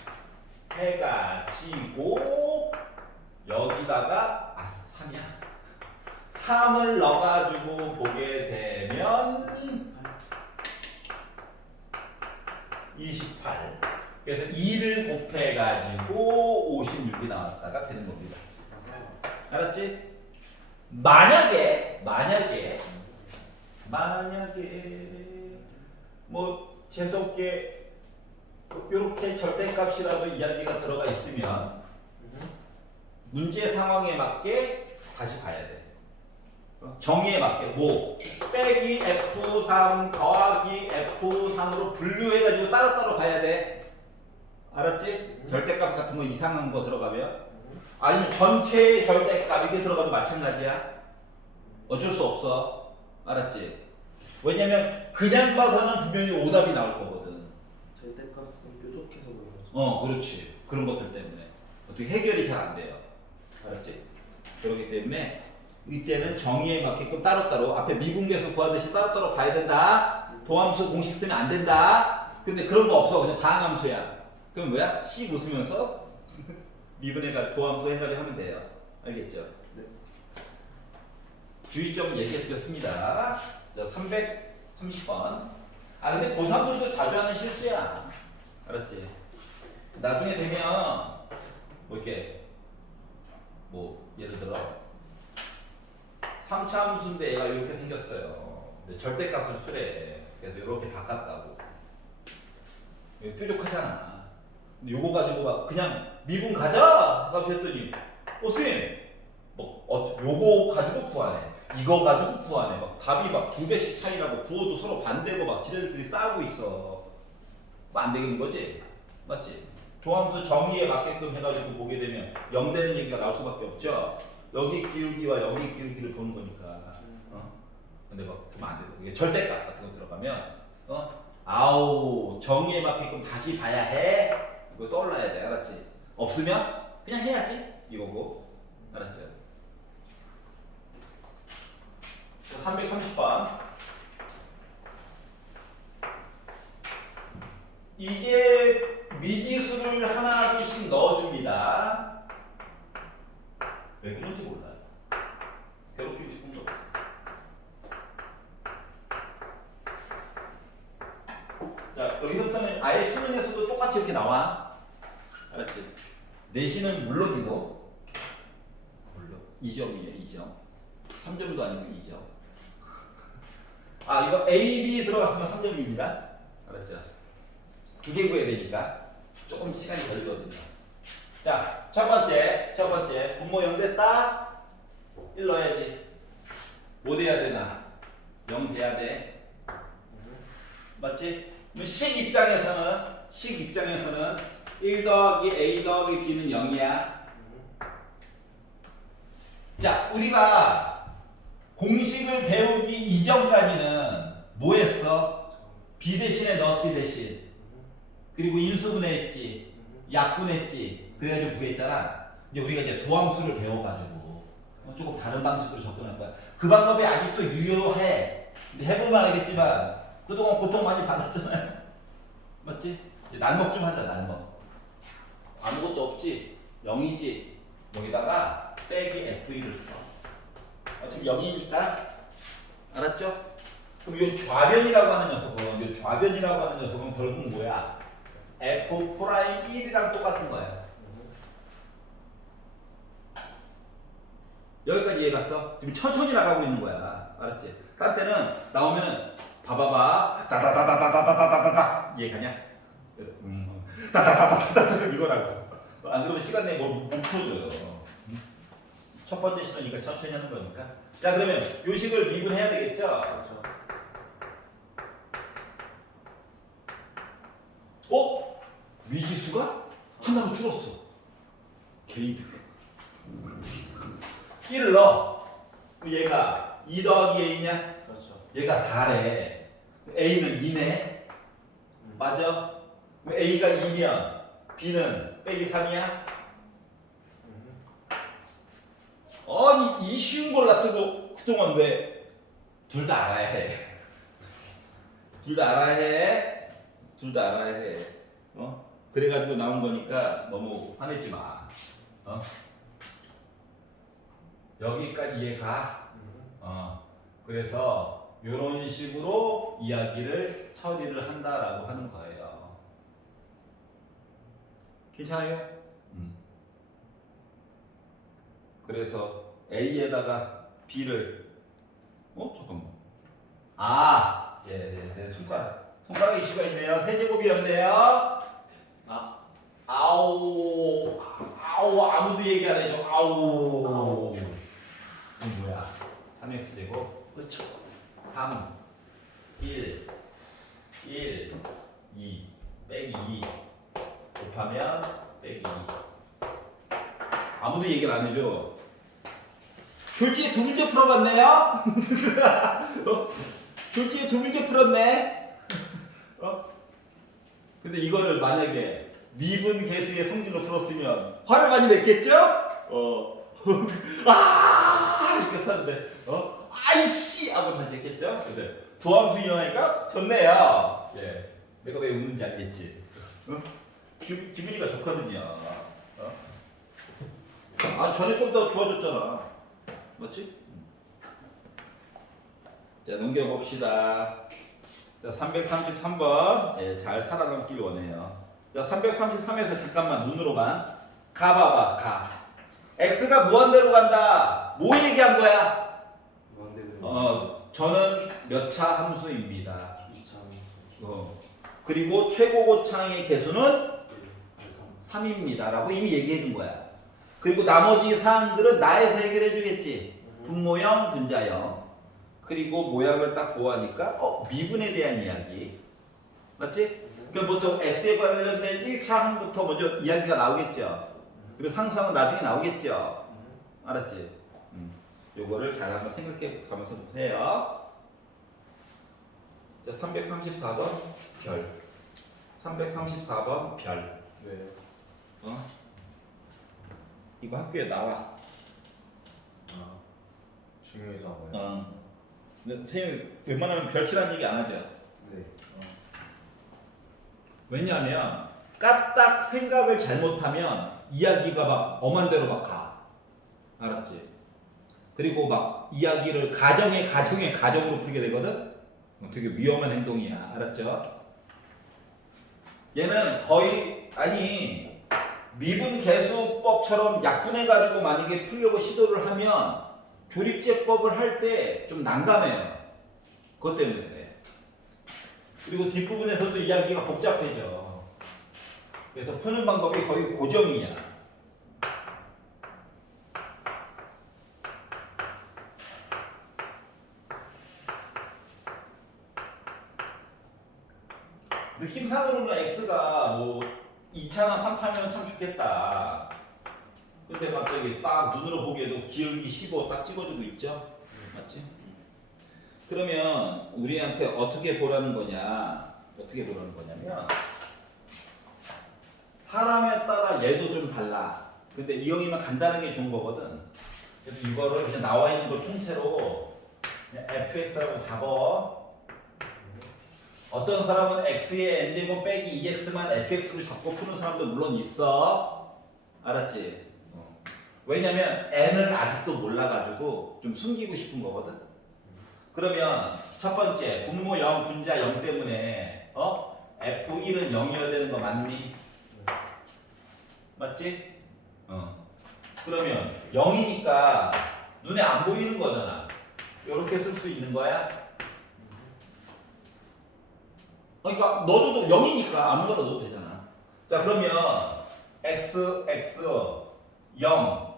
해가지고 여기다가 3이야. 3을 넣어가지고 보게 되면 28. 그래서 2를 곱해가지고 56이 나왔다가 되는 겁니다. 알았지? 만약에 뭐 재수없게 이렇게 절대값이라도 이야기가 들어가 있으면 문제 상황에 맞게 다시 봐야 돼. 정의에 맞게 뭐 빼기 F3 더하기 F3으로 분류해가지고 따로따로 가야 돼. 알았지? 절대값 같은 거 이상한 거 들어가면 아니면 전체의 절대값 이렇게 들어가도 마찬가지야. 어쩔 수 없어. 알았지? 왜냐면 그냥 봐서는 분명히 오답이 나올 거거든. 절대값은 뾰족해서 그런 거죠. 그렇지. 그런 것들 때문에 어떻게 해결이 잘 안 돼요. 알았지? 그렇기 때문에 이때는 정의에 맞게끔 따로따로 앞에 미분계수 구하듯이 따로따로 봐야 된다. 도함수 공식 쓰면 안 된다. 근데 그런 거 없어. 그냥 다항함수야. 그럼 뭐야? 씩 웃으면서 미분해가 도함수 해가지고 하면 돼요. 알겠죠? 네. 주의점 얘기해 드렸습니다. 자, 330번. 근데 고3들도 자주 하는 실수야. 알았지? 나중에 되면 뭐 이렇게 뭐 예를 들어 3차 함수인데 얘가 이렇게 생겼어요. 근데 절대값을 쓰래. 그래서 이렇게 바꿨다고. 이거 뾰족하잖아. 근데 요거 가지고 막 그냥 미분 가자! 하고 했더니 쌤! 요거 가지고 구하네. 이거 가지고 구하네. 막 답이 막 2배씩 차이 나고 구호도 서로 반대고 막 지네들끼리 싸우고 있어. 그거 안 되는 거지? 맞지? 도함수 정의에 맞게끔 해가지고 보게 되면 0 되는 얘기가 나올 수밖에 없죠? 여기 기울기와 여기 기울기를 보는 거니까. 근데 막 그러면 안 되고 이게 절대값 같은 거 들어가면 아우 정의에 맞게끔 다시 봐야 해. 이거 떠올라야 돼. 알았지? 없으면 그냥 해야지. 이거고. 알았죠? 330번. 이제 미지수를 하나둘씩 넣어줍니다. 왜 그런지 몰라요. 괴롭히고 싶은 거. 자, 여기서부터는 아예 수능에서도 똑같이 이렇게 나와. 알았지? 내신은 물론이고, 물론 2점이에요, 2점. 3점도 아니고 2점. 이거 A, B 들어갔으면 3점입니다. 알았죠? 두 개 구해야 되니까 조금 시간이 걸리거든요. 자, 첫 번째 분모 0 됐다. 1 넣어야지. 뭐 돼야 되나? 0 돼야 돼. 맞지? 그럼 식 입장에서는 1 더하기 A 더하기 B는 0이야. 자, 우리가 공식을 배우기 이전까지는 뭐 했어? B 대신에 넣었지 대신. 그리고 인수분해했지. 약분했지. 그래가지고 구했잖아. 이제 우리가 이제 도함수를 배워가지고 조금 다른 방식으로 접근할 거야. 그 방법이 아직도 유효해. 근데 해보면 알겠지만 그동안 고통 많이 받았잖아요. 맞지? 이제 날먹 좀 하자, 날먹. 아무것도 없지? 0이지? 여기다가 빼기 F1을 써. 어차피 0이니까. 알았죠? 그럼 이 좌변이라고 하는 녀석은 결국 뭐야? F'1이랑 똑같은 거야. 여기까지 이해 갔어? 지금 천천히 나가고 있는 거야. 알았지? 딴 때는 나오면은 봐봐봐 다다다다다다다다다다 이해가냐? 다다다다다다다 이거라고. 안 그러면 시간 내에 못 풀어줘요. 첫 번째 시도니까 천천히 하는 거니까. 자, 그러면 요식을 미분해야 되겠죠? 그렇죠. 미지수가 하나로 줄었어. 게이드. 1을 넣어. 얘가 2 더하기 A냐? 그렇죠. 얘가 4래. A는 2네. 맞아? A가 2면 B는 빼기 3이야? 아니 이 쉬운 걸 놔두고 그동안 왜? 둘 다 알아야 해. 둘 다 알아야 해. 그래가지고 나온 거니까 너무 화내지 마. 여기까지 이해가? 그래서 이런 식으로 이야기를 처리를 한다라고 하는 거예요. 괜찮아요? 그래서 A에다가 B를 잠깐만. 내 손가락 이슈가 있네요. 세제곱이었네요. 아우 아무도 얘기 안 해줘. 아우. 이건 뭐야? 3x 제곱. 그렇죠. 3 1 2 빼기 2 곱하면 빼기 2. 아무도 얘기를 안 해줘. 졸지에 두 문제 풀어봤네요? 졸지에 두 문제 풀었네? 근데 이거를 만약에 미분 계수의 성질로 풀었으면 화를 많이 냈겠죠? 이렇게 썼는데 아이씨 하고 다시 했겠죠? 근데 도함수 이용하니까 좋네요. 예, 내가 왜 웃는지 알겠지? 기분이가 좋거든요. 전에 것보다 좋아졌잖아. 맞지? 자, 넘겨봅시다. 자, 333번. 예, 잘 살아남길 원해요. 자, 333에서 잠깐만 눈으로만 가봐봐, 가. x가 무한대로 간다. 뭐 얘기한 거야? 무한대로. 저는 몇 차 함수입니다. 2차. 그리고 최고 고창의 개수는 3. 3입니다. 라고 이미 얘기해 준 거야. 그리고 나머지 사항들은 나에서 해결해 주겠지. 분모형, 분자형. 그리고 모양을 딱 보아하니까 미분에 대한 이야기. 맞지? 그러니까 보통 x에 관련된 1차 항부터 먼저 이야기가 나오겠죠. 그리고 상수항은 나중에 나오겠죠. 알았지? 요거를 잘 한번 생각해 가면서 보세요. 자, 334번 별. 334번 별. 네. 이거 학교에 나와. 중요해서 한 거예요. 근데 선생님이 웬만하면 별치라는 얘기 안 하죠. 네. 왜냐하면 까딱 생각을 잘못하면 이야기가 막 엄한 대로 막 가. 알았지? 그리고 막 이야기를 가정으로 풀게 되거든? 되게 위험한 행동이야. 알았죠? 얘는 거의 미분 계수법처럼 약분해가지고 만약에 풀려고 시도를 하면 조립제법을 할 때 좀 난감해요. 그것 때문에 그래. 그리고 뒷부분에서도 이야기가 복잡해져. 그래서 푸는 방법이 거의 고정이야. 느낌상으로는 x가 뭐 2차나 3차면 참 좋겠다. 근데 갑자기 딱 눈으로 보기에도 기울기 15 딱 찍어주고 있죠? 맞지? 그러면 우리한테 어떻게 보라는 거냐면 사람에 따라 얘도 좀 달라. 근데 이 형이면 간단하게 좋은 거거든. 그래서 이거를 그냥 나와 있는 걸 통째로 그냥 fx라고 잡어. 어떤 사람은 x의 n제곱 빼기 2x만 fx로 잡고 푸는 사람도 물론 있어. 알았지? 왜냐면 n을 아직도 몰라가지고 좀 숨기고 싶은 거거든. 그러면 첫 번째 분모 0, 분자 0 때문에 f1은 0이어야 되는 거 맞니? 맞지? 그러면 0이니까 눈에 안 보이는 거잖아. 이렇게 쓸 수 있는 거야? 그러니까 넣어도 0이니까 아무거나 넣어도 되잖아. 자, 그러면 x 0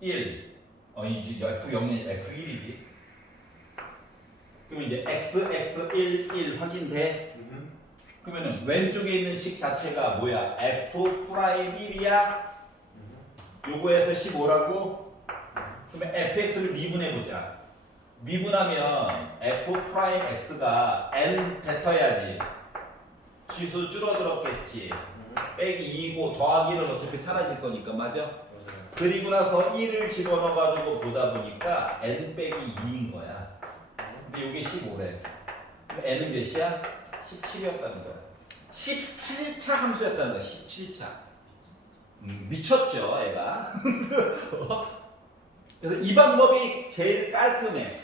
1 f0이 f1이지. 그러면 이제 x 1 확인돼. 그러면은 왼쪽에 있는 식 자체가 뭐야? f 프라임 1이야. 요거에서 15라고. 그러면 fx를 미분해 보자. 미분하면 f 프라임 x가 n 뱉어야지. 지수 줄어들었겠지. 빼기 2고 더하기는 어차피 사라질 거니까. 맞아? 그리고 나서 1을 집어넣어가지고 보다 보니까 n 빼기 2인 거야. 근데 이게 15래. 그럼 n은 몇이야? 17이었다는 거야. 17차 함수였다는 거야. 17차. 미쳤죠, 애가. 그래서 이 방법이 제일 깔끔해.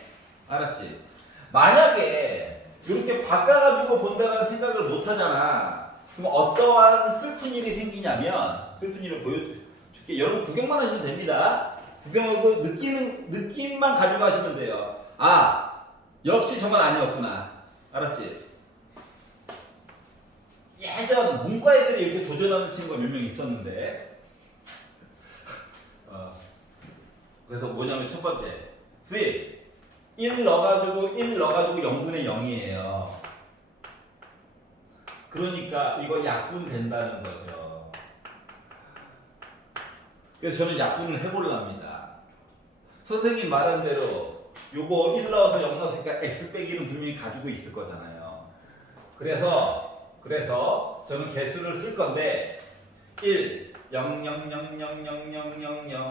알았지? 만약에 이렇게 바꿔가지고 본다는 생각을 못 하잖아. 그럼 어떠한 슬픈 일이 생기냐면 슬픈 일을 보여줄게. 여러분 구경만 하시면 됩니다. 구경하고 느낌만 가지고 하시면 돼요. 아 역시 저건 아니었구나. 알았지? 예전 문과 애들이 이렇게 도전하는 친구가 몇 명 있었는데 그래서 뭐냐면 첫 번째 수입 1 넣어가지고 0분의 0이에요. 그러니까 이거 약분 된다는 거죠. 그래서 저는 약분을 해보려합니다. 선생님 말한 대로 요거 1 넣어서 0 넣었으니까 x 빼기는 분명히 가지고 있을 거잖아요. 그래서 저는 개수를 쓸 건데 1, 0, 0, 0, 0, 0, 0, 0, 0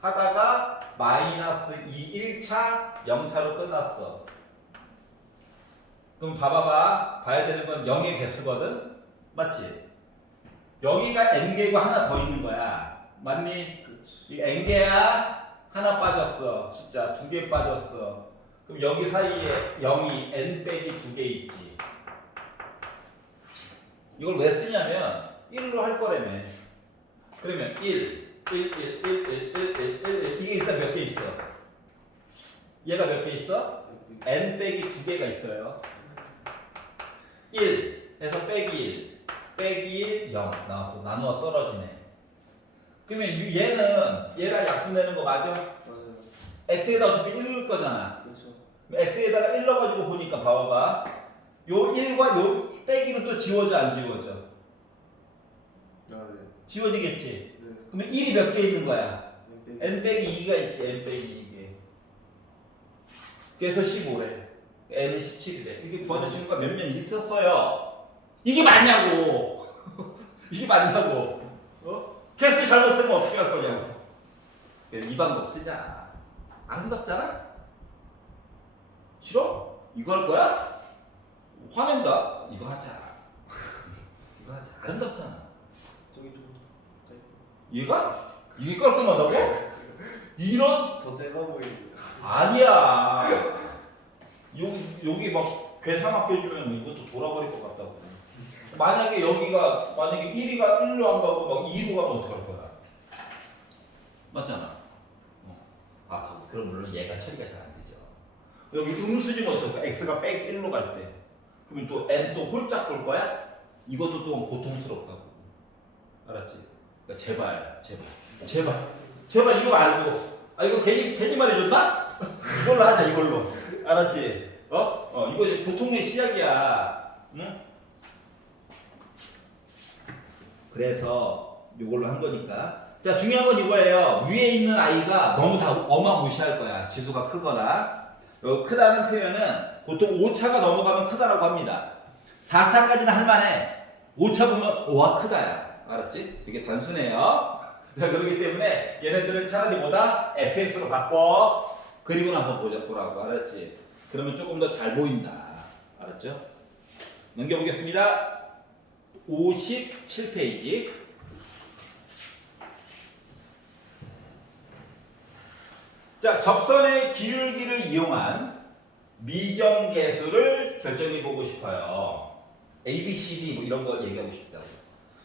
하다가 마이너스 2, 1차, 0차로 끝났어. 그럼 봐야 되는 건 0의 개수거든? 맞지? 여기가 n개고 하나 더 있는 거야. 맞니? 이 n개야 하나 빠졌어. 숫자 2개 빠졌어. 그럼 여기 사이에 0이 n 빼기 2개 있지. 이걸 왜 쓰냐면 1로 할 거라며. 그러면 1 이게 일단 몇 개 있어? 얘가 몇 개 있어? n 빼기 2개가 있어요. 1 해서 빼기 1 0 나왔어. 나누어 떨어지네. 그러면 얘랑 약분되는 거 맞아? 맞아요. x에다 어차피 1 넣을 거잖아. 그렇죠. x에다가 1 넣어가지고 보니까 봐봐. 요 1과 요 빼기는 또 지워져 안 지워져? 아, 네. 지워지겠지? 네. 그러면 1이 몇 개 있는 거야? 네. n 빼기 2가 있지. n 빼기 2개. 그래서 15래. n은 17이래. 이게 구하는 친구가 몇 명 있었어요. 이게 맞냐고. 이게 맞냐고. 개수 잘못 쓰면 어떻게 할 거냐고. 이 방법 쓰자. 아름답잖아? 싫어? 이거 할 거야? 화낸다. 이거 하자. 이거 하자. 아름답잖아. 저기 좀 더 짧고. 얘가? 이게 깔끔하다고? 이런? 더 짧아 보이는데. 아니야. 여기 막 괴상하게 해주면 이것도 돌아버릴 것 같다고. 만약에 여기가 만약에 1위가 1로 안 가고 막 2로 가면 어떡할 거야? 맞잖아. 그럼 물론 얘가 처리가 잘 안 되죠. 여기 음수지면 어떨까? x가 백 1로 갈 때. 그러면 또 n 또 홀짝 볼 거야? 이것도 또 고통스럽다고. 알았지? 그러니까 제발 이거 말고. 이거 괜히 말해줬나? 이걸로 하자 이걸로. 알았지? 이거 이제 고통의 시작이야. 응? 그래서 이걸로 한 거니까. 자, 중요한 건 이거예요. 위에 있는 아이가 너무 다 어마무시할 거야. 지수가 크거나. 크다는 표현은 보통 5차가 넘어가면 크다라고 합니다. 4차까지는 할만해. 5차 보면 와 크다야. 알았지? 되게 단순해요. 그렇기 때문에 얘네들은 차라리 뭐다? fx로 바꿔. 그리고 나서 보라고. 알았지? 그러면 조금 더 잘 보인다. 알았죠? 넘겨보겠습니다. 57페이지. 자, 접선의 기울기를 이용한 미정계수를 결정해 보고 싶어요. A, B, C, D 뭐 이런 거 얘기하고 싶다고.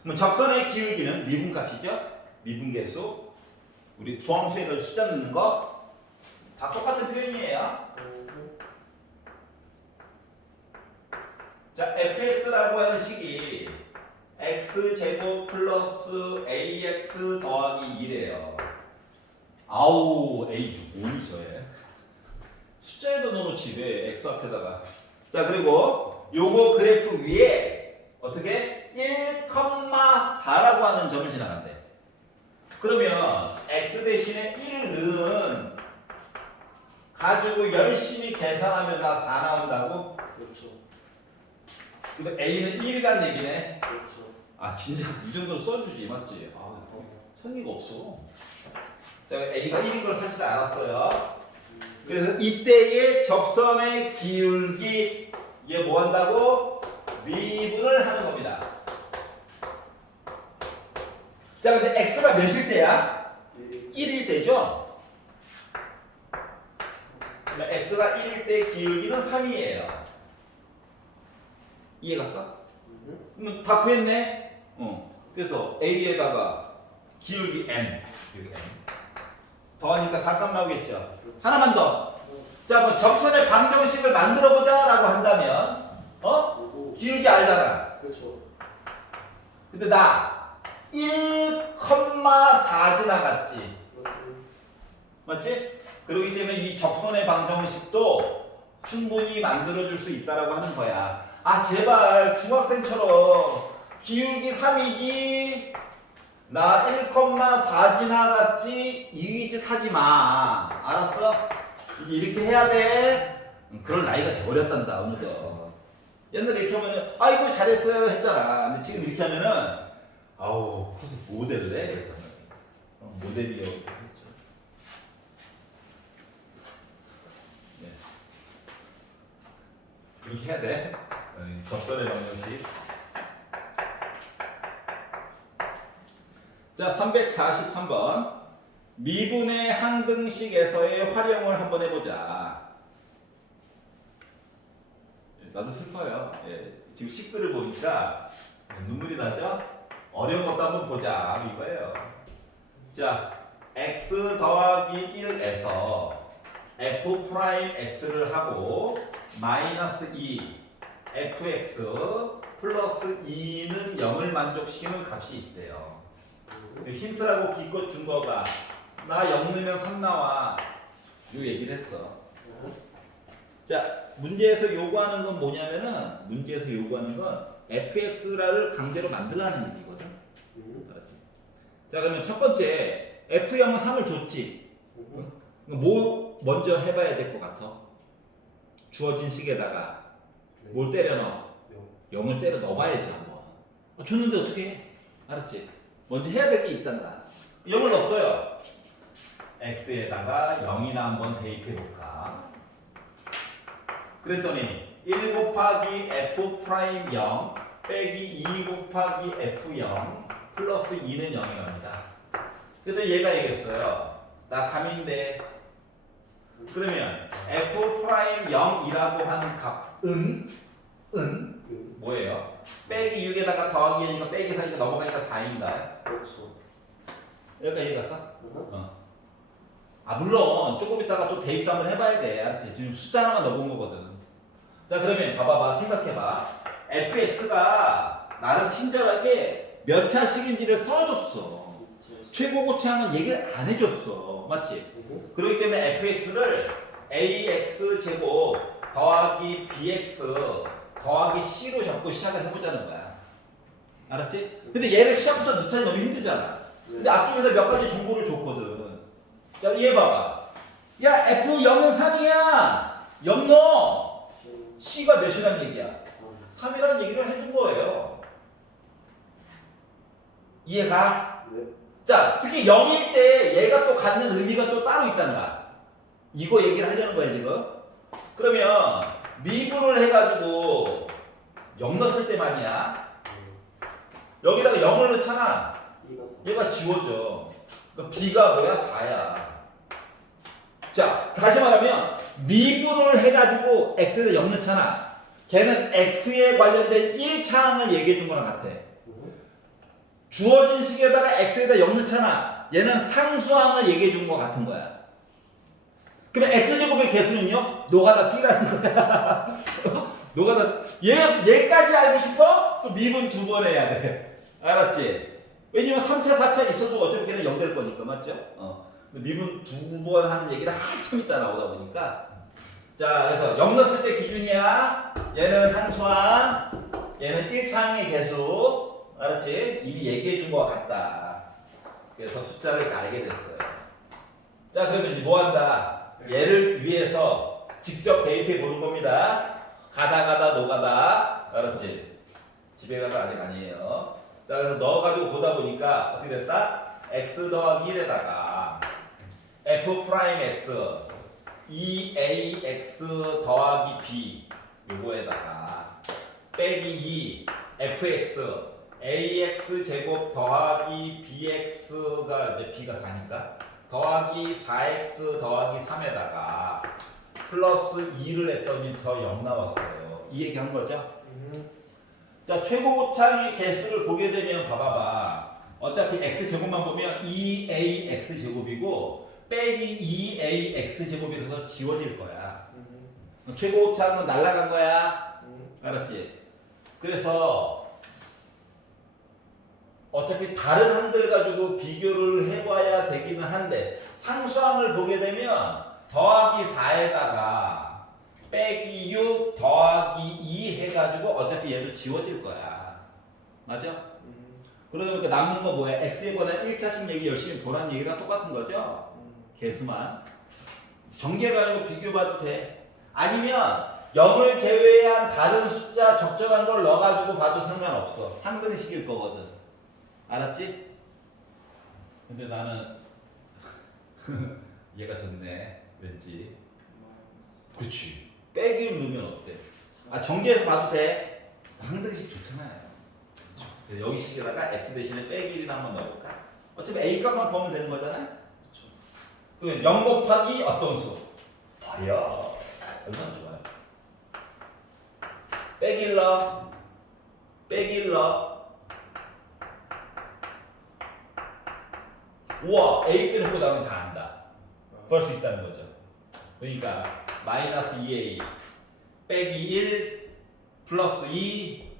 그럼 접선의 기울기는 미분값이죠? 미분계수. 우리 도함수에다 숫자 넣는 거 다 똑같은 표현이에요. 자, fx라고 하는 식이 x제곱 플러스 ax 더하기 1이에요. 아우, a 뭐니 저에? 숫자에도 넣어놓지 왜 x 앞에다가. 자, 그리고 요거 그래프 위에 어떻게 1,4라고 하는 점을 지나간대. 그러면 x 대신에 1은 가지고 열심히 계산하면 다 4 나온다고? 그렇죠. 그럼 a는 1이란 얘기네. 그렇죠. 진짜 이 정도는 써주지 맞지? 성의가 없어. 자, a가 1인 걸 사실 알았어요. 그래서 이때의 접선의 기울기 얘 뭐 한다고? 미분을 하는 겁니다. 자, 근데 x가 몇일 때야? 1일 때죠? 그러면 x가 1일 때 기울기는 3이에요. 이해 갔어? 다 구했네. 그래서 A에다가 기울기 M, 더하니까 4값 나오겠죠. 하나만 더. 자, 뭐 접선의 방정식을 만들어 보자라고 한다면, 기울기 알잖아. 그렇죠. 근데 나 1,4 지나갔지. 맞지? 그렇기 때문에 이 접선의 방정식도 충분히 만들어줄 수 있다라고 하는 거야. 아, 제발 중학생처럼 기울기 3이지 나 1,4 지나갔지 이 짓 하지 마. 알았어? 이렇게 해야 돼. 그럴 나이가 돼버렸단다 어느덧. 옛날에 이렇게 하면은 아이고 잘했어요 했잖아. 근데 지금 이렇게 하면은 아우 커서 모델을 해. 모델이라고 했죠. 네. 이렇게 해야 돼. 접선의 방정식. 자, 343번. 미분의 항등식에서의 활용을 한번 해보자. 나도 슬퍼요. 지금 식들을 보니까 눈물이 나죠? 어려운 것도 한번 보자. 이거예요. 자, x 더하기 1에서 f 프라임 x를 하고 마이너스 2 fx 플러스 2는 0을 만족시키는 값이 있대요. 힌트라고 기껏 준 거가 나 0 넣으면 3 나와. 요 얘기를 했어. 자, 문제에서 요구하는 건 뭐냐면은 문제에서 요구하는 건 fx를 강제로 만들라는 얘기거든. 알았지? 자, 그러면 첫 번째 f0은 3을 줬지. 뭐 먼저 해봐야 될 것 같아? 주어진 식에다가 뭘 때려 넣어? 0을 때려 넣어봐야지 한번. 줬는데 어떻게 해? 알았지? 먼저 해야 될 게 있단다. 0을 넣었어요. x에다가 0이나 한번 대입해 볼까? 그랬더니 1 곱하기 f 프라임 0 빼기 2 곱하기 f0 플러스 2는 0이 갑니다. 그래서 얘가 얘기했어요. 나 3인데 그러면 f 프라임 0이라고 하는 값은 뭐예요? 빼기 6에다가 더하기 하니까 빼기 4니까 넘어가니까 4인가요? 그렇죠. 여기까지 이해 갔어? 아, 물론 조금 있다가 또 대입도 한번 해봐야 돼. 알았지? 지금 숫자 하나만 넣어본 거거든. 자, 그러면 봐봐봐. 생각해봐. fx가 나름 친절하게 몇 차식인지를 써줬어. 최고 고차항은 얘기를 안 해줬어. 맞지? 그렇기 때문에 fx를 ax 제곱 더하기 bx 더하기 c로 잡고 시작을 해보자는 거야. 알았지? 근데 얘를 시작부터 넣자니 너무 힘들잖아. 근데 앞쪽에서 몇 가지 정보를 줬거든. 자, 얘 봐봐. 야, f0은 3이야. 0 넣어. c가 몇이란 얘기야? 3이란 얘기를 해준 거예요. 이해가? 네. 자, 특히 0일 때 얘가 또 갖는 의미가 또 따로 있단다. 이거 얘기를 하려는 거야, 지금. 그러면 미분을 해가지고 0 넣었을 때만이야. 여기다가 0을 넣잖아. 얘가 지워져. 그러니까 b가 뭐야? 4야. 자, 다시 말하면 미분을 해가지고 x에다 0 넣잖아. 걔는 x에 관련된 1차항을 얘기해 준 거랑 같아. 주어진 식에다가 x에다 0 넣잖아. 얘는 상수항을 얘기해 준 거 같은 거야. 그러면 x제곱의 개수는요? 노가다 뛰라는 거야. 노가다. 얘까지 알고 싶어? 또 미분 2번 해야 돼. 알았지? 왜냐면 3차, 4차 있어도 어차피 걔는 0 될 거니까. 맞죠? 미분 2번 하는 얘기를 한참 있다 나오다 보니까. 자, 그래서 0 넣었을 때 기준이야. 얘는 상수항, 얘는 1차항의 개수. 알았지? 이미 얘기해 준 거와 같다. 그래서 숫자를 알게 됐어요. 자, 그러면 이제 뭐 한다? 얘를 위해서 직접 대입해 보는 겁니다. 가다 노가다. 알았지? 집에 가도 아직 아니에요. 자, 그래서 넣어가지고 보다 보니까 어떻게 됐다? x 더하기 1에다가 f 프라임 x 2ax 더하기 b 요거에다가 빼기 2 fx ax 제곱 더하기 bx가 이제 b가 4니까 더하기 4x 더하기 3에다가 플러스 2를 했더니 더 0 나왔어요. 이 얘기 한 거죠? 자, 최고차의 개수를 보게 되면 봐봐봐. 어차피 x제곱만 보면 2ax제곱이고 빼기 2ax제곱이라서 지워질 거야. 최고차는 날라간 거야. 알았지? 그래서 어차피 다른 한들 가지고 비교를 해봐야 되기는 한데 상수항을 보게 되면 더하기 4에다가 빼기 6 더하기 2 해가지고 어차피 얘도 지워질 거야. 맞아? 그러니까 남는 거 뭐야? x에 관한 1차식 얘기 열심히 보란 얘기랑 똑같은 거죠? 개수만. 전개 가지고 비교해봐도 돼. 아니면 0을 제외한 다른 숫자 적절한 걸 넣어가지고 봐도 상관없어. 항등식일 거거든. 알았지? 근데 나는 얘가 좋네. 왠지. 그치. 빼기를 넣으면 어때? 아, 전개해서 봐도 돼. 항등식 좋잖아요. 그래서 여기 식에다가 x 대신에 빼기 1을 한번 넣어볼까? 어차피 a 값만 구하면 되는 거잖아요? 그러면 0 곱하기 어떤 수? 봐요. 얼마나 좋아요. 빼기 1 넣어. 빼기 1 넣어. 우와, a 빼놓고 나면 다 안다. 그럴 수 있다는 거죠. 그러니까 마이너스 2a 빼기 1 플러스 2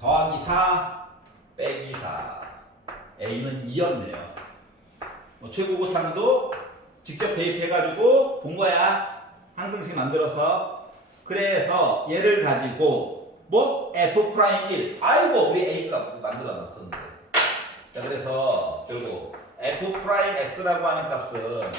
더하기 4 빼기 4 a는 2였네요. 최고고상도 직접 대입해가지고 본 거야. 항등식 만들어서. 그래서 얘를 가지고 뭐 f'1 아이고 우리 a 값 만들어 놨었는데. 자, 그래서 결국 f'x라고 하는 값은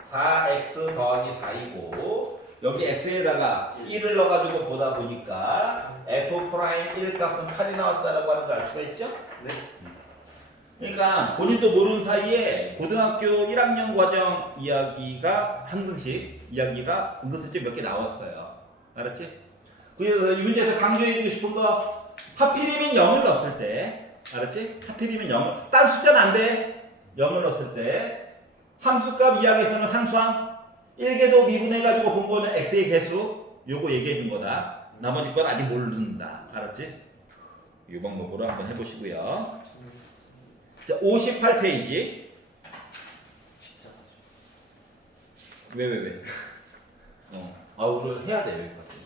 4x 더하기 4이고 여기 x에다가 1을 넣어가지고 보다 보니까 f'1 값은 8이 나왔다라고 하는 걸 알 수가 있죠? 네. 그러니까 본인도 모르는 사이에 고등학교 1학년 과정 이야기가 항등식 이야기가 은근슬쩍 몇 개 나왔어요. 알았지? 그래서 이 문제에서 강조해주고 싶은 거 하필이면 0을 넣었을 때 알았지? 하필이면 0을 딴 숫자는 안 돼. 0을 넣었을 때 함수값 이야기에서는 상수항 1개도 미분해가지고 본 거는 x의 개수 요거 얘기해 준 거다. 나머지 건 아직 모른다. 알았지? 이 방법으로 한번 해보시고요. 자, 58페이지. 진짜 왜? 오늘 해야 돼, 여기까지.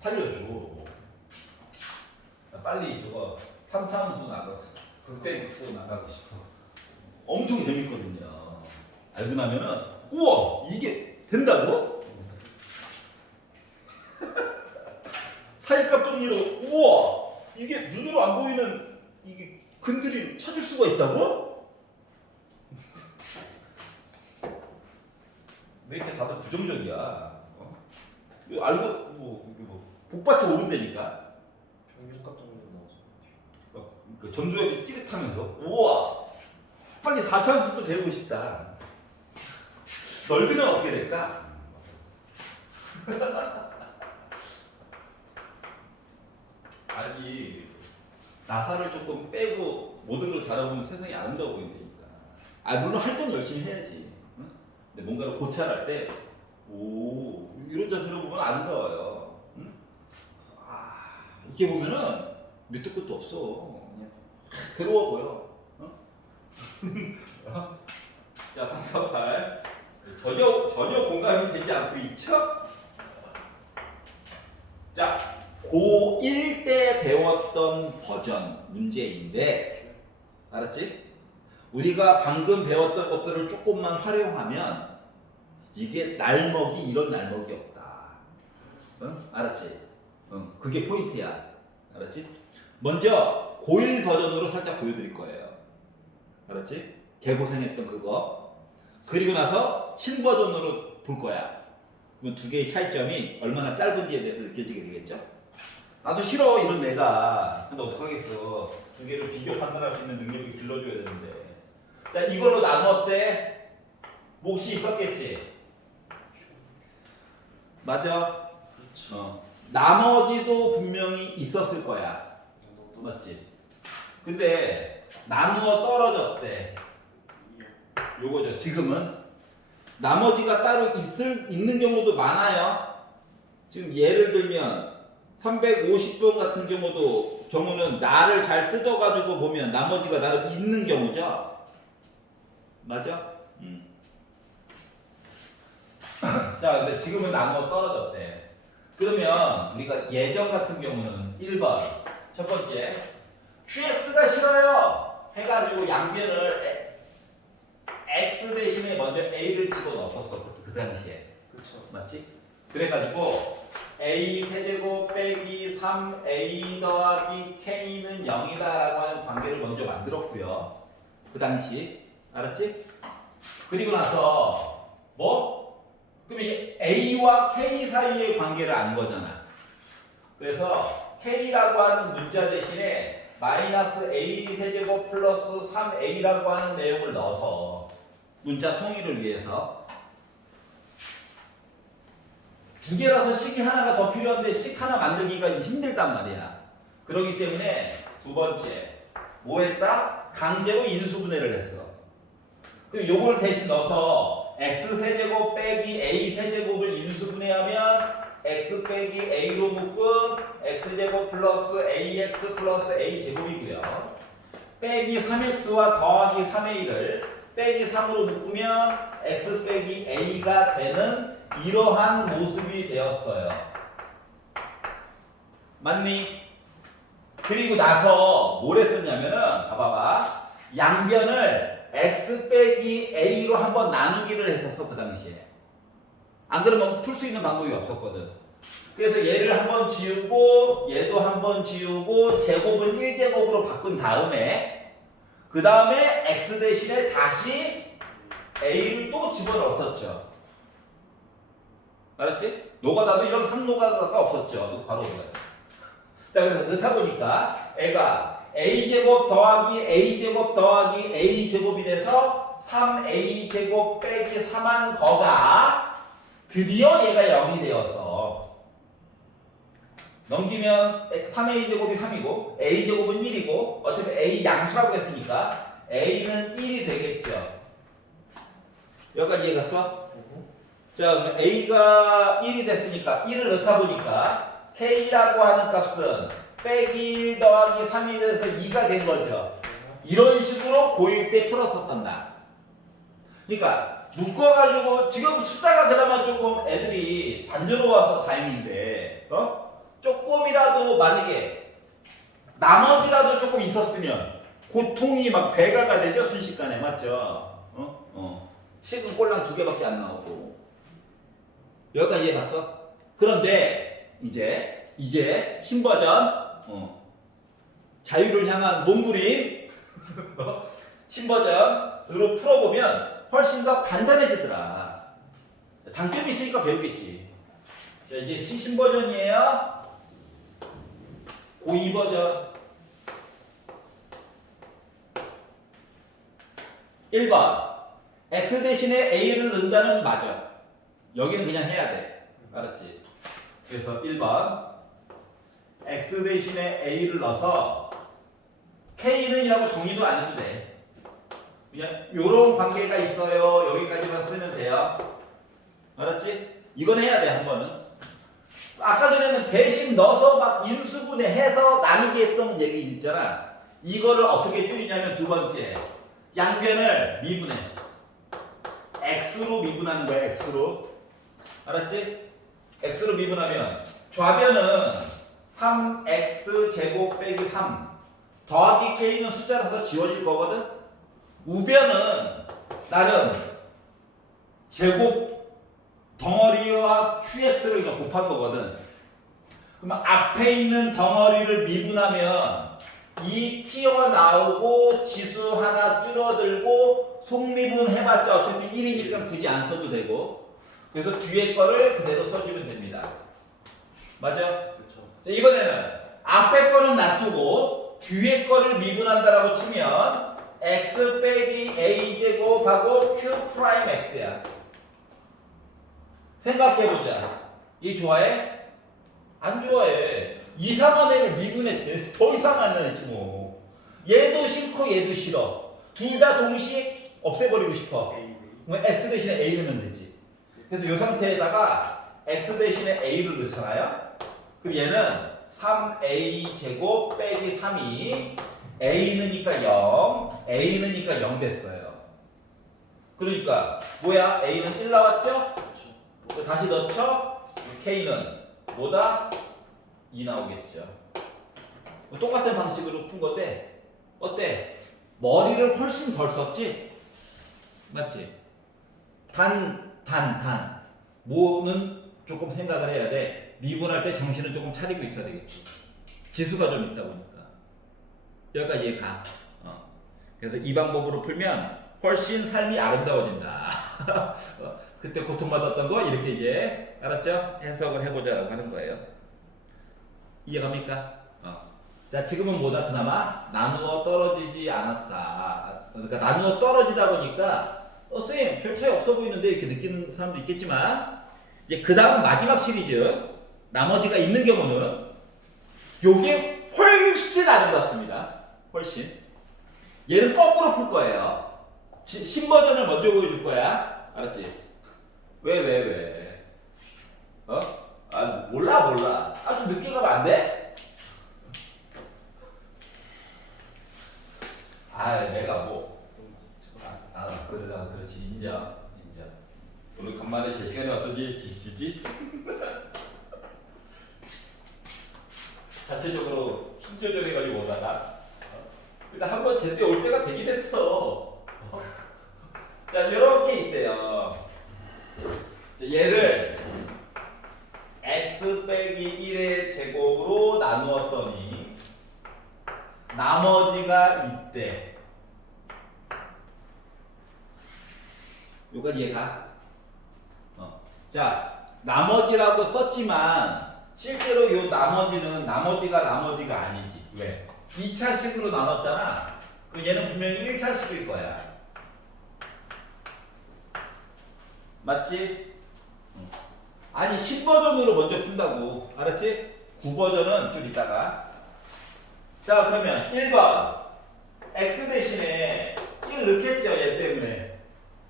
살려줘. 빨리 저거 3차함수 나가고 싶어. 극대극수 나가고 싶어. 엄청 재밌거든요. 알고 나면은, 우와! 이게 된다고? 사이값 정리로, 우와! 이게 눈으로 안 보이는 이게 근들이 찾을 수가 있다고? 왜 이렇게 다들 부정적이야? 이거 알고 뭐 복받쳐 오른다니까. 평균값 정도 나오죠. 그 전두엽이 찌릿하면서 우와 빨리 4차함수도 배우고 싶다. 넓이는 어떻게 될까? 아니 나사를 조금 빼고 모든 걸 다뤄보면 세상이 아름다워 보인다니까. 아 물론 할 땐 열심히 해야지. 응? 근데 뭔가를 고찰할 때 오 이런 자세로 보면 아름다워요. 응? 그래서 이렇게 보면은 밑도 끝도 없어. 그냥 괴로워 보여. 어? 자 348 전혀 공감이 되지 않고 있죠? 자 고1 때 배웠던 버전 문제인데 알았지? 우리가 방금 배웠던 것들을 조금만 활용하면 이게 날먹이 이런 날먹이 없다. 응? 알았지? 응. 그게 포인트야. 알았지? 먼저 고1 버전으로 살짝 보여드릴 거예요. 알았지? 개고생했던 그거. 그리고 나서 신버전으로 볼 거야. 그러면 두 개의 차이점이 얼마나 짧은지에 대해서 느껴지게 되겠죠? 나도 싫어 이런 내가. 근데 어떡하겠어. 두 개를 비교 판단할 수 있는 능력을 길러줘야 되는데. 자 이걸로 나누었대. 몫이 있었겠지? 맞아. 나머지도 분명히 있었을 거야. 맞지? 근데 나누어 떨어졌대. 요거죠. 지금은 나머지가 따로 있는 경우도 많아요. 지금 예를 들면 350번 같은 경우도 경우는 나를 잘 뜯어가지고 보면 나머지가 나름 있는 경우죠. 맞아? 자, 근데 지금은 나누어 떨어졌대. 그러면 우리가 예전 같은 경우는 1번 첫 번째 QX가 싫어요 해가지고 양변을 X 대신에 먼저 A를 집어넣었었어 그 당시에. 그쵸. 맞지? 그래가지고 A 세제곱 빼기 3A 더하기 K는 0이다 라고 하는 관계를 먼저 만들었고요. 그 당시 알았지? 그리고 나서 뭐? 그럼 이제 A와 K 사이의 관계를 안 거잖아. 그래서 K라고 하는 문자 대신에 마이너스 A 세제곱 플러스 3A라고 하는 내용을 넣어서 문자 통일을 위해서 두 개라서 식이 하나가 더 필요한데 식 하나 만들기가 힘들단 말이야. 그렇기 때문에 두 번째 뭐 했다? 강제로 인수분해를 했어. 그럼 요걸 대신 넣어서 X세제곱 빼기 A세제곱을 인수분해하면 X 빼기 A로 묶은 X제곱 플러스 AX 플러스 A제곱이고요. 빼기 3X와 더하기 3A를 빼기 3으로 묶으면 X 빼기 A가 되는 이러한 모습이 되었어요. 맞니? 그리고 나서 뭘 했었냐면은 봐봐봐. 양변을 X 빼기 A로 한번 나누기를 했었어 그 당시에. 안 그러면 풀 수 있는 방법이 없었거든. 그래서 얘를 한번 지우고 얘도 한번 지우고 제곱은 1제곱으로 바꾼 다음에 그 다음에 X 대신에 다시 A를 또 집어넣었었죠. 알았지? 노가다도 이런 상노가다가 없었죠. 괄호가. 자, 그래서 넣다 보니까 애가 A제곱 더하기 A제곱 더하기 A제곱이 돼서 3A제곱 빼기 3한 거가 드디어 얘가 0이 되어서 넘기면 3A제곱이 3이고 A제곱은 1이고 어차피 A 양수라고 했으니까 A는 1이 되겠죠. 여기까지 이해갔어? 자, 그럼 A가 1이 됐으니까 1을 넣다 보니까 K라고 하는 값은 빼기 1 더하기 3이 돼서 2가 된 거죠. 이런 식으로 고1 때 풀었었단다. 그러니까 묶어가지고 지금 숫자가 그나마 조금 애들이 단조로워서 다행인데 조금이라도 만약에 나머지라도 조금 있었으면 고통이 막 배가가 되죠. 순식간에. 맞죠? 식은 꼴랑 2개밖에 안 나오고. 여기까지 이해 갔어? 그런데 이제 신버전 자유를 향한 몸부림 신버전으로 풀어보면 훨씬 더 간단해지더라. 장점이 있으니까 배우겠지. 자, 이제 신버전이에요. 고2 버전 1번 X 대신에 A를 넣는다는 맞아. 여기는 그냥 해야 돼. 알았지? 그래서 1번 X 대신에 A를 넣어서 K는 이라고 정리도 안 해도 돼. 그냥 요런 관계가 있어요. 여기까지만 쓰면 돼요. 알았지? 이건 해야 돼, 한 번은. 아까 전에는 대신 넣어서 막 인수분해해서 나누기 했던 얘기 있잖아. 이거를 어떻게 줄이냐면 두 번째. 양변을 미분해. X로 미분하는 거야, X로. 알았지? X로 미분하면 좌변은 3X 제곱 빼기 3 더하기 K는 숫자라서 지워질 거거든? 우변은 나름 제곱 덩어리와 QX를 곱한 거거든. 그러면 앞에 있는 덩어리를 미분하면 이 튀어나오고 지수 하나 줄어들고 속미분 해봤자 어차피 1이니까 굳이 안 써도 되고 그래서 뒤에 거를 그대로 써주면 됩니다. 맞아? 그렇죠. 이번에는 앞에 거는 놔두고 뒤에 거를 미분한다라고 치면 x 빼기 a 제곱하고 q 프라임 x야. 생각해보자. 이 좋아해? 안 좋아해. 이상한 애를 미분했대. 더 이상한 애지 뭐. 얘도 싫고 얘도 싫어. 둘 다 동시에 없애버리고 싶어. 그럼 x 대신에 a 넣으면 되지. 그래서 이 상태에다가 x 대신에 a를 넣잖아요. 그럼 얘는 3a 제곱 빼기 3이 a는니까 0, a는니까 0 됐어요. 그러니까 뭐야? a는 1 나왔죠? 그렇죠. 다시 넣죠? k는 뭐다? 2 나오겠죠. 똑같은 방식으로 푼 건데 어때? 머리를 훨씬 덜 썼지? 맞지? 단. 뭐는 조금 생각을 해야 돼. 미분할 때 정신은 조금 차리고 있어야 되겠지. 지수가 좀 있다 보니까. 여기까지 이해가. 그래서 이 방법으로 풀면 훨씬 삶이 아름다워진다. 그때 고통받았던 거 이렇게 이제 알았죠? 해석을 해보자라고 하는 거예요. 이해갑니까? 자, 지금은 뭐다? 그나마 나누어 떨어지지 않았다. 그러니까 나누어 떨어지다 보니까 선생님 별 차이 없어 보이는데 이렇게 느끼는 사람도 있겠지만 이제 그 다음 마지막 시리즈 나머지가 있는 경우는 요게 훨씬 아름답습니다. 훨씬. 얘는 거꾸로 풀 거예요. 신버전을 먼저 보여줄 거야. 알았지? 왜? 몰라. 좀 늦게 가면 안 돼? 내가 뭐. 그렇지. 인정. 오늘 간만에 제 시간이 어떤지 지시지? 자체적으로 힘 조절해가지고 오다가 일단 한번 제때 올 때가 되긴 했어. 자, 이렇게 있대요. 얘를 x 빼기 1의 제곱으로 나누었더니 나머지가 있대. 여기까지 이해가? 자, 나머지라고 썼지만 실제로 요 나머지가 아니지. 왜? 2차식으로 나눴잖아. 그럼 얘는 분명히 1차식일 거야. 맞지? 아니 10버전으로 먼저 푼다고. 알았지? 9버전은 좀 이따가. 자, 그러면 1번 x 대신에 1 넣겠죠. 얘 때문에.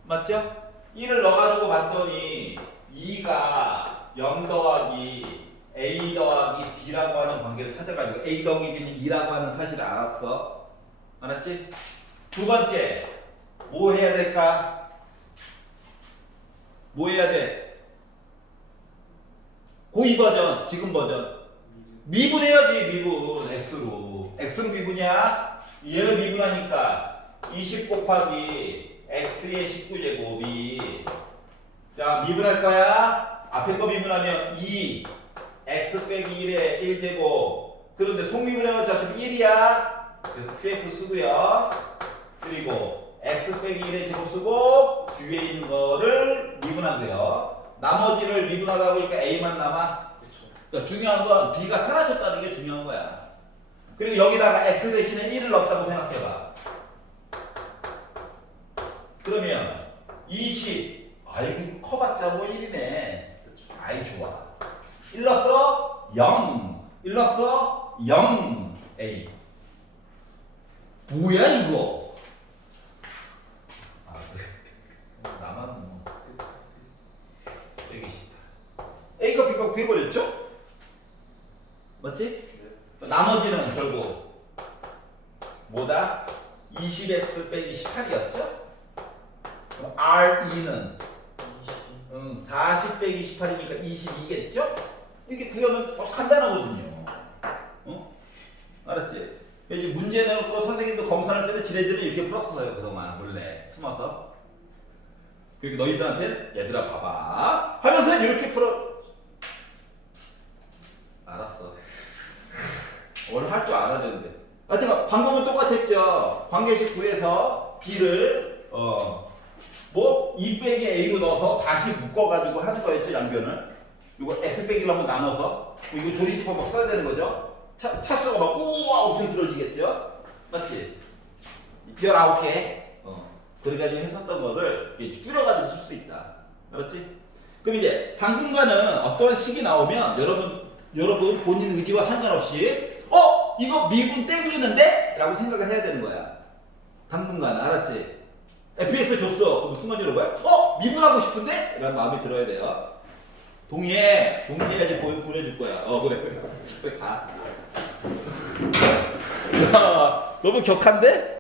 맞죠? 1을 넣어가지고 봤더니 2가 0 더하기 a 더하기 b라고 하는 관계를 찾아가지고 a 더하기 b는 2라고 하는 사실을 알았어. 알았지? 두 번째 뭐 해야 될까? 뭐 해야 돼? 고2 버전, 지금 버전 미분해야지. 미분 x로. x는 미분이야. 얘를 미분하니까 20 곱하기 x의 19제곱이 자 미분할 거야. 앞에 거 미분하면 2 x 빼기 1의 1제곱. 그런데 속미분하면 어차피 1이야. 그래서 qx 쓰고요. 그리고 x 빼기 1의 제곱 쓰고 뒤에 있는 거를 미분하고요. 나머지를 미분하다 보니까 a만 남아. 그러니까 중요한 건 b가 사라졌다는 게 중요한 거야. 그리고 여기다가 x 대신에 1을 넣었다고 생각해봐. 그러면 20 아이고 커봤자 뭐 1이네. 아이 좋아. 1 넣었어 0 1 넣었어 0 a 뭐야 이거. 그래. 나만 뭐 되게 싫다. a가 b가 구해버렸죠? 맞지? 나머지는 결국 뭐다? 20x 빼기 18이었죠? 그럼 R2는 40 빼기 18이니까 22겠죠? 이렇게 구하면 간단하거든요. 알았지? 이제 문제 내놓고 선생님도 검사할 때는 지네들은 이렇게 풀었어요. 그동안 원래 숨어서. 그리고 너희들한테 얘들아 봐봐 하면서 이렇게 풀어. 알았어. 원래 할 줄 알아야 되는데. 하여튼 방법은 똑같았죠. 관계식 구해서 b를 뭐 2 빼기 a로 넣어서 다시 묶어가지고 하는 거였죠. 양변을. 이거 x 빼기로 한번 나눠서 이거 조리집법 막 써야 되는 거죠. 차수가 막 우와 엄청 길어지겠죠. 맞지? 19개 그래가지고 했었던 거를 줄여가지고 쓸 수 있다. 알았지? 그럼 이제 당분간은 어떤 식이 나오면 여러분 본인 의지와 상관없이 이거 미분 땡기는데? 라고 생각을 해야 되는 거야. 당분간. 알았지? fx 줬어. 그럼 순간적으로 뭐야? 미분하고 싶은데? 라는 마음이 들어야 돼요. 동의해. 동의해야지 보내줄 거야. 그래. 그래 가. 야, 너무 격한데?